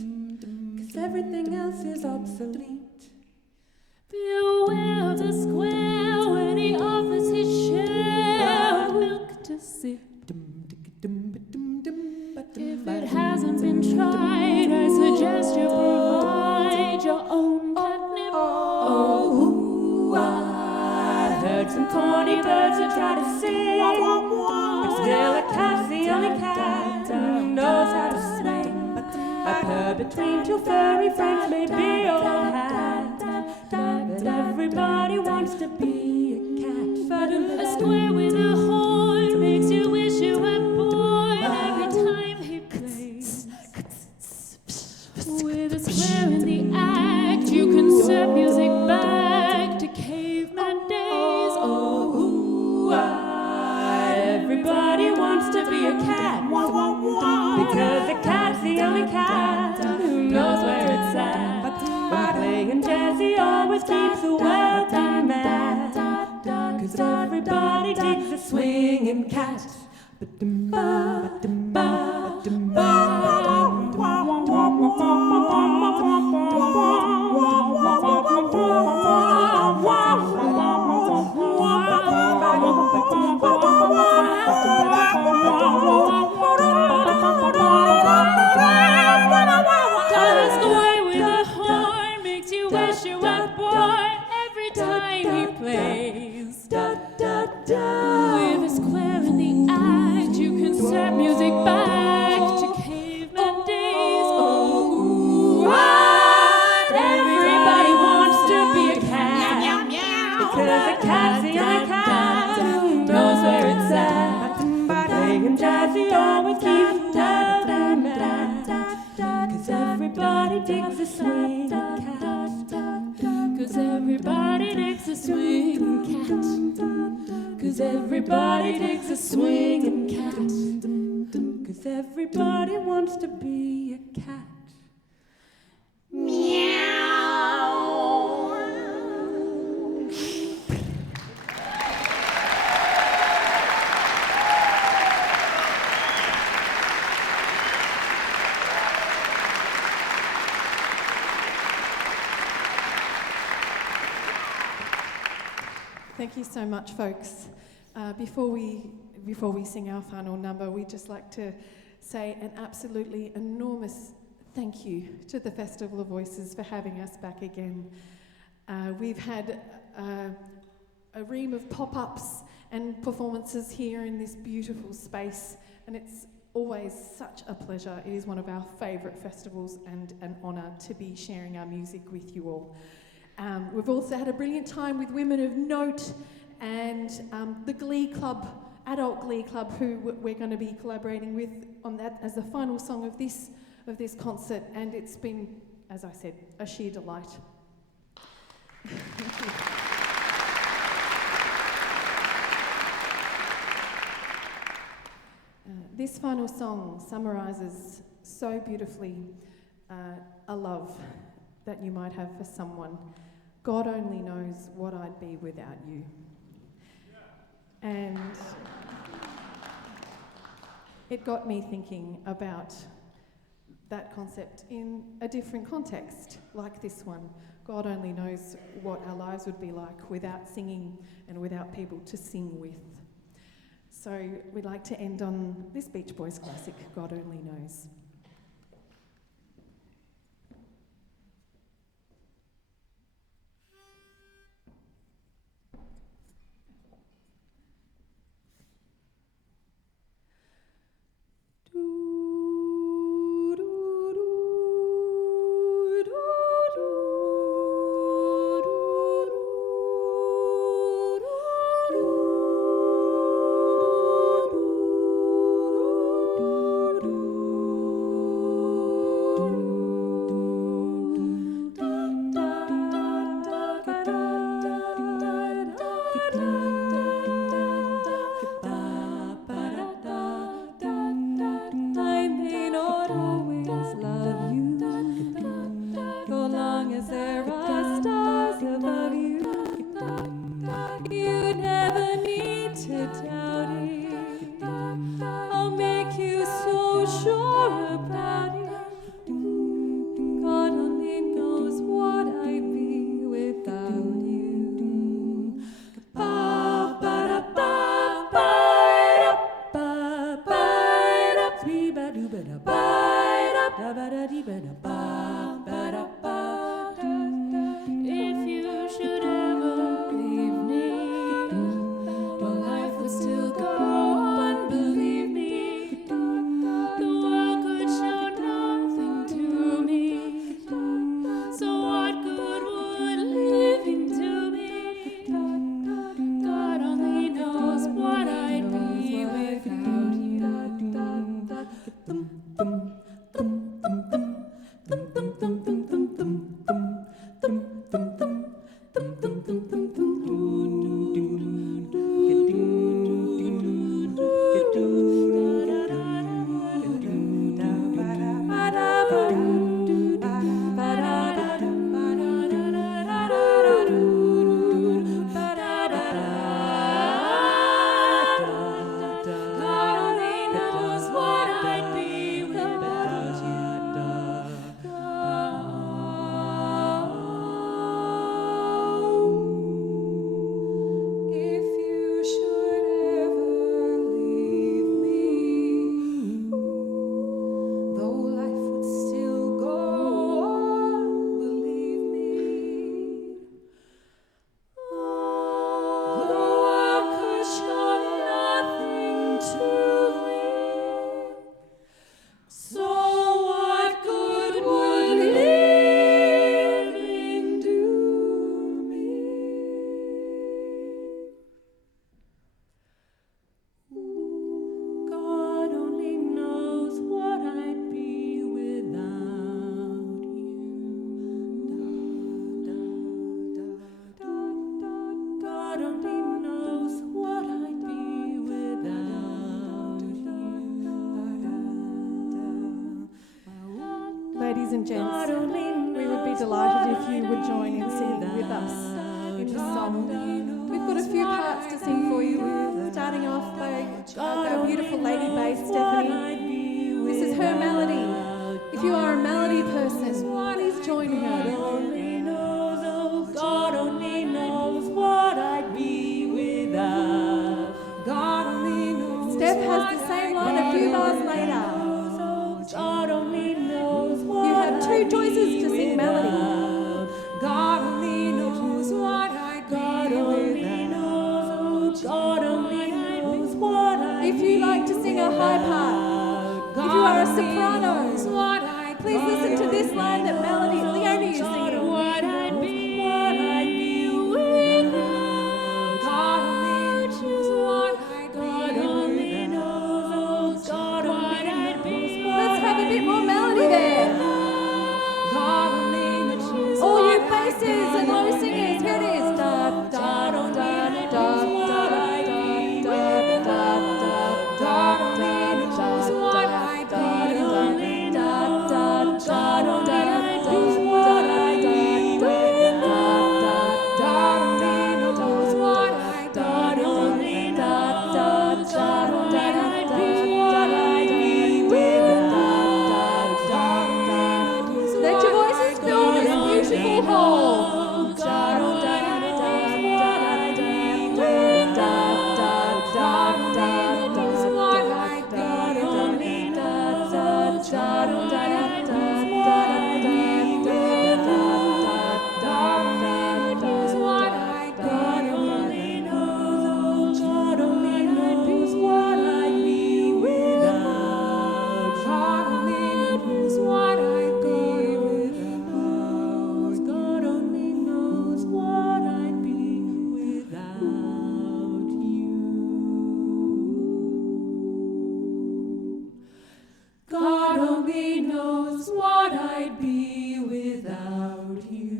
'cause everything else is obsolete. Beware of the square when he offers his share of milk to sip. If it hasn't been tried, I suggest you provide your own catnip. Oh, I heard some corny birds that try to sing, but still a cat's the only cat who knows how to swing. A purr between two furry friends may be all hat, but everybody wants to be a cat. A square with a horn makes you wish you were born every time he plays. With a square in the act, you can set music back to caveman days. Oh, everybody wants to be a cat, because a cat's the only cat who knows where it's at. When playing jazz, he always keeps the world mad, 'cause everybody digs a swinging cat. With a square in the act, you can set music back to caveman days. Oh, everybody wants to be a cat, because a cat's the only cat who knows where it's at. Playing jazz, he always keeps loving mad, 'cause everybody digs a swinging cat. 'Cause everybody digs a swinging cat. 'Cause everybody digs a swinging cat. 'Cause everybody wants to be a cat. Thank you so much, folks. Before we sing our final number, we'd just like to say an absolutely enormous thank you to the Festival of Voices for having us back again. We've had a ream of pop-ups and performances here in this beautiful space, and it's always such a pleasure. It is one of our favourite festivals and an honour to be sharing our music with you all. We've also had a brilliant time with Women of Note and the Glee Club, Adult Glee Club, who we're going to be collaborating with on that as the final song of this concert, and it's been, as I said, a sheer delight. Thank you. This final song summarises so beautifully a love that you might have for someone. God only knows what I'd be without you. And it got me thinking about that concept in a different context, like this one. God only knows what our lives would be like without singing and without people to sing with. So we'd like to end on this Beach Boys classic, God Only Knows. I may not always love you, so long as there are stars above you. You never need to doubt it. I'll make you so sure about it. God only knows what I'd be without you. Ba ba da ba ba da ba ba da dee ba doo ba da ba da ba da dee ba da ba ba da ba. If you should ever leave me, well, life would still go on, believe me. The world could show nothing to me. So what good would living do me? God only knows what I'd be without you. God only knows what I'd be without you. If you should ever leave me, though life would still go on, believe me. The world could show nothing to me. So what good would living do me? God only knows what I'd be without you. God only knows what I'd be without you. Ladies and gents, we would be delighted if you would join in singing with us in this song. We've got a few parts to sing for you, starting off by our beautiful lady bass, Stephanie. This is her melody. If you are a melody person, please join her. God only knows what I'd be without. God only knows. Steph has the same line a few bars later. God only knows what You have two choices to sing melody. God only knows what I'd be God only knows. God only knows what I'd If you like to sing a high part, if you are a soprano, please listen to this line that Melody Leonie is singing. What I'd be without. God only knows what I'd be without. with you.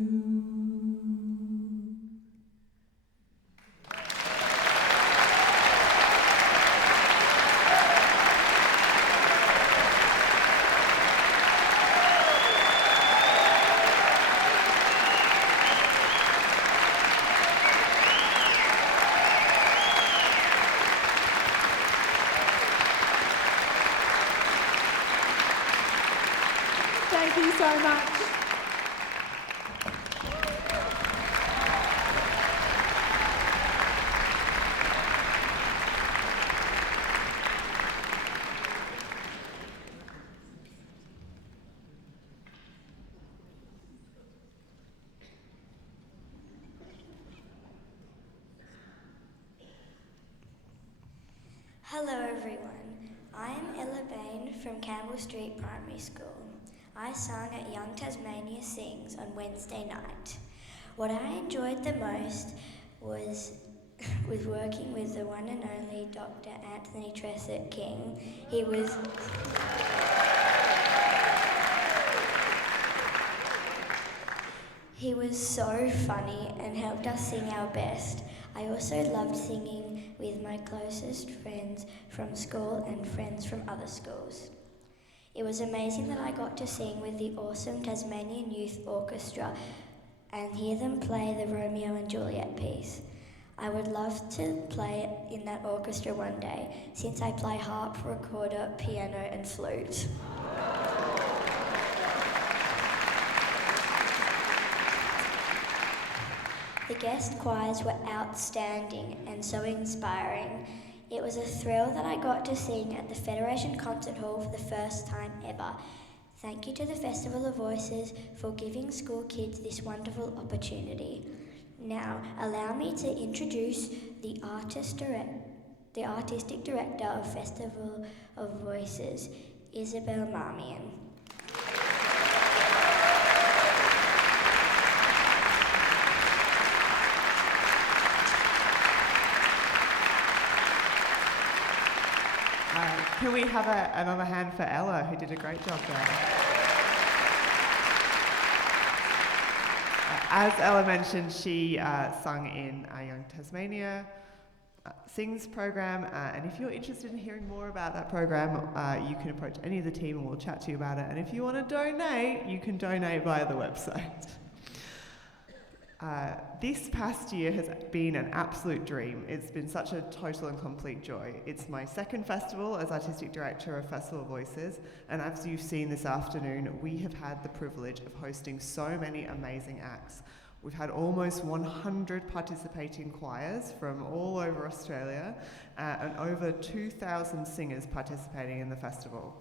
Thank you so much. Hello everyone, I am Ella Bain from Campbell Street Primary School. I sang at Young Tasmania Sings on Wednesday night. What I enjoyed the most was working with the one and only Dr. Anthony Tressett King. He was so funny and helped us sing our best. I also loved singing with my closest friends from school and friends from other schools. It was amazing that I got to sing with the awesome Tasmanian Youth Orchestra and hear them play the Romeo and Juliet piece. I would love to play in that orchestra one day, since I play harp, recorder, piano and flute. The guest choirs were outstanding and so inspiring. It was a thrill that I got to sing at the Federation Concert Hall for the first time ever. Thank you to the Festival of Voices for giving school kids this wonderful opportunity. Now, allow me to introduce the Artistic Director of Festival of Voices, Isabel Marmion. Can we have another hand for Ella, who did a great job there? As Ella mentioned, she sung in our Young Tasmania Sings program, and if you're interested in hearing more about that program, you can approach any of the team and we'll chat to you about it. And if you want to donate, you can donate via the website. This past year has been an absolute dream. It's been such a total and complete joy. It's my second festival as Artistic Director of Festival of Voices, and as you've seen this afternoon, we have had the privilege of hosting so many amazing acts. We've had almost 100 participating choirs from all over Australia, and over 2,000 singers participating in the festival.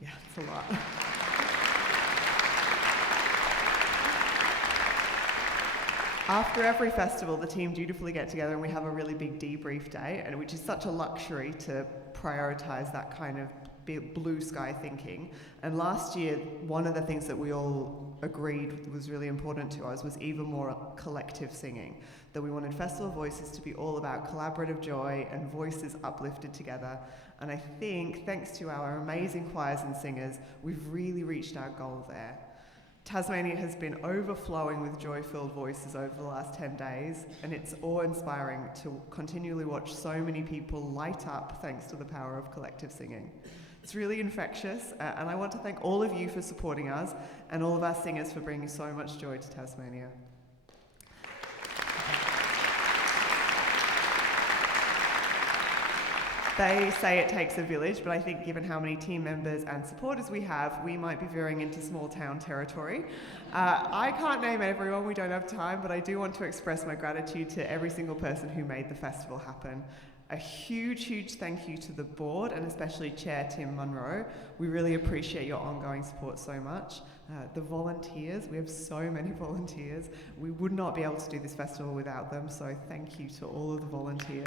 Yeah, it's a lot. After every festival, the team dutifully get together and we have a really big debrief day, and which is such a luxury to prioritise that kind of blue sky thinking. And last year, one of the things that we all agreed was really important to us was even more collective singing. That we wanted Festival of Voices to be all about collaborative joy and voices uplifted together. And I think, thanks to our amazing choirs and singers, we've really reached our goal there. Tasmania has been overflowing with joy-filled voices over the last 10 days, and it's awe-inspiring to continually watch so many people light up thanks to the power of collective singing. It's really infectious, and I want to thank all of you for supporting us and all of our singers for bringing so much joy to Tasmania. They say it takes a village, but I think given how many team members and supporters we have, we might be veering into small town territory. I can't name everyone, we don't have time, but I do want to express my gratitude to every single person who made the festival happen. A huge, huge thank you to the board and especially Chair Tim Munro. We really appreciate your ongoing support so much. The volunteers, we have so many volunteers. We would not be able to do this festival without them, so thank you to all of the volunteers.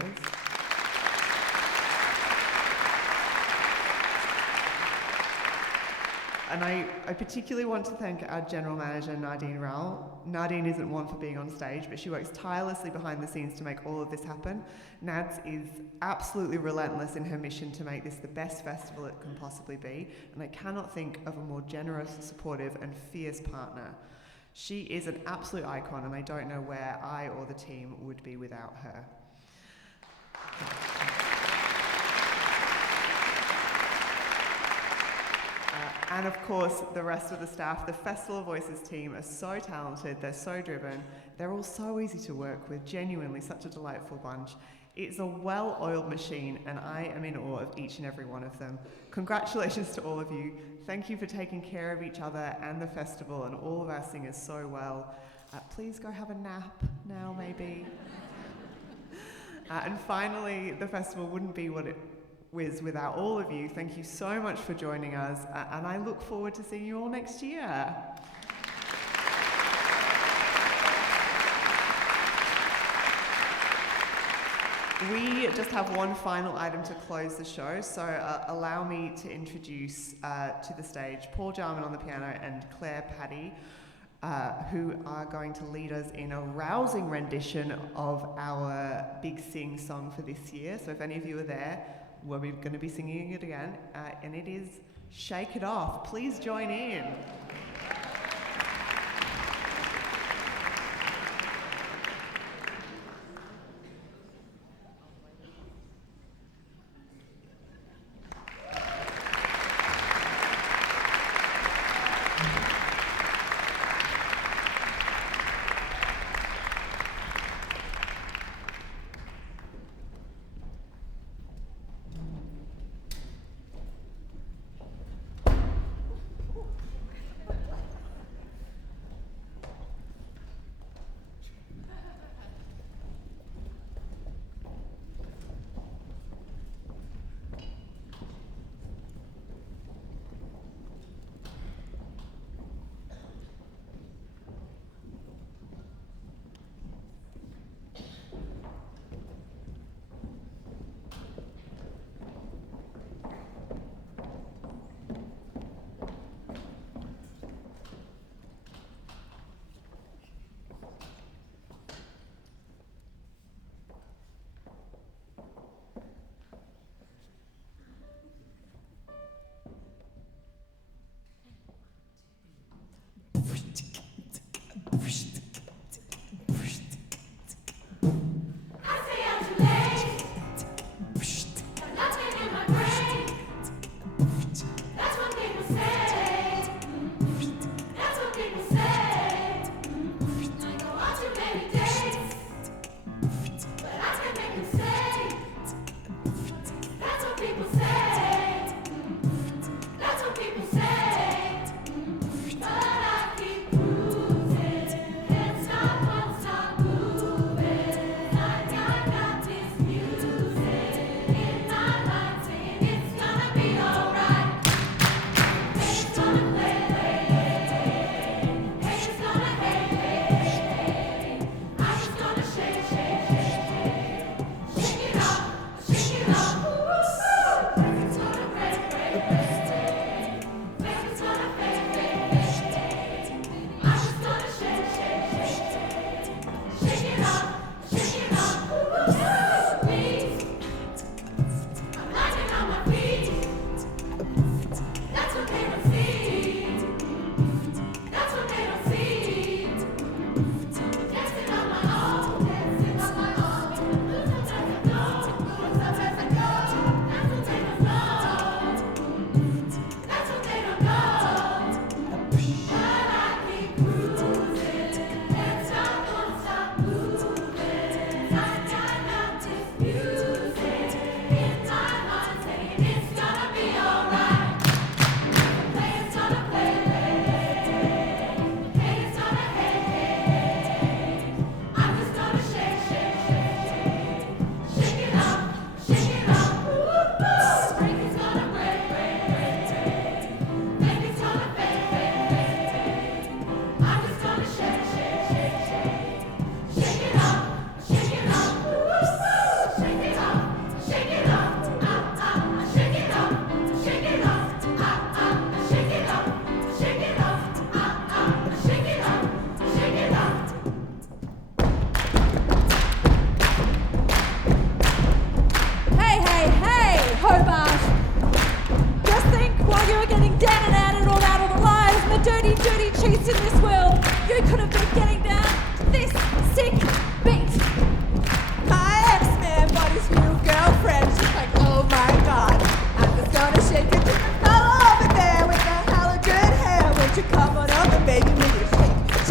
And I particularly want to thank our General Manager, Nadine Rowell. Nadine isn't one for being on stage, but she works tirelessly behind the scenes to make all of this happen. Nads is absolutely relentless in her mission to make this the best festival it can possibly be, and I cannot think of a more generous, supportive and fierce partner. She is an absolute icon, and I don't know where I or the team would be without her. And of course, the rest of the staff, the Festival of Voices team, are so talented, they're so driven, they're all so easy to work with, genuinely such a delightful bunch. It's a well-oiled machine, and I am in awe of each and every one of them. Congratulations to all of you. Thank you for taking care of each other and the festival and all of our singers so well. Please go have a nap now, maybe. And finally, the festival wouldn't be what it was without all of you. Thank you so much for joining us, and I look forward to seeing you all next year. We just have one final item to close the show, so allow me to introduce to the stage Paul Jarman on the piano and Claire Paddy, who are going to lead us in a rousing rendition of our Big Sing song for this year. So if any of you are there, we're going to be singing it again, and it is Shake It Off. Please join in.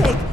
magic.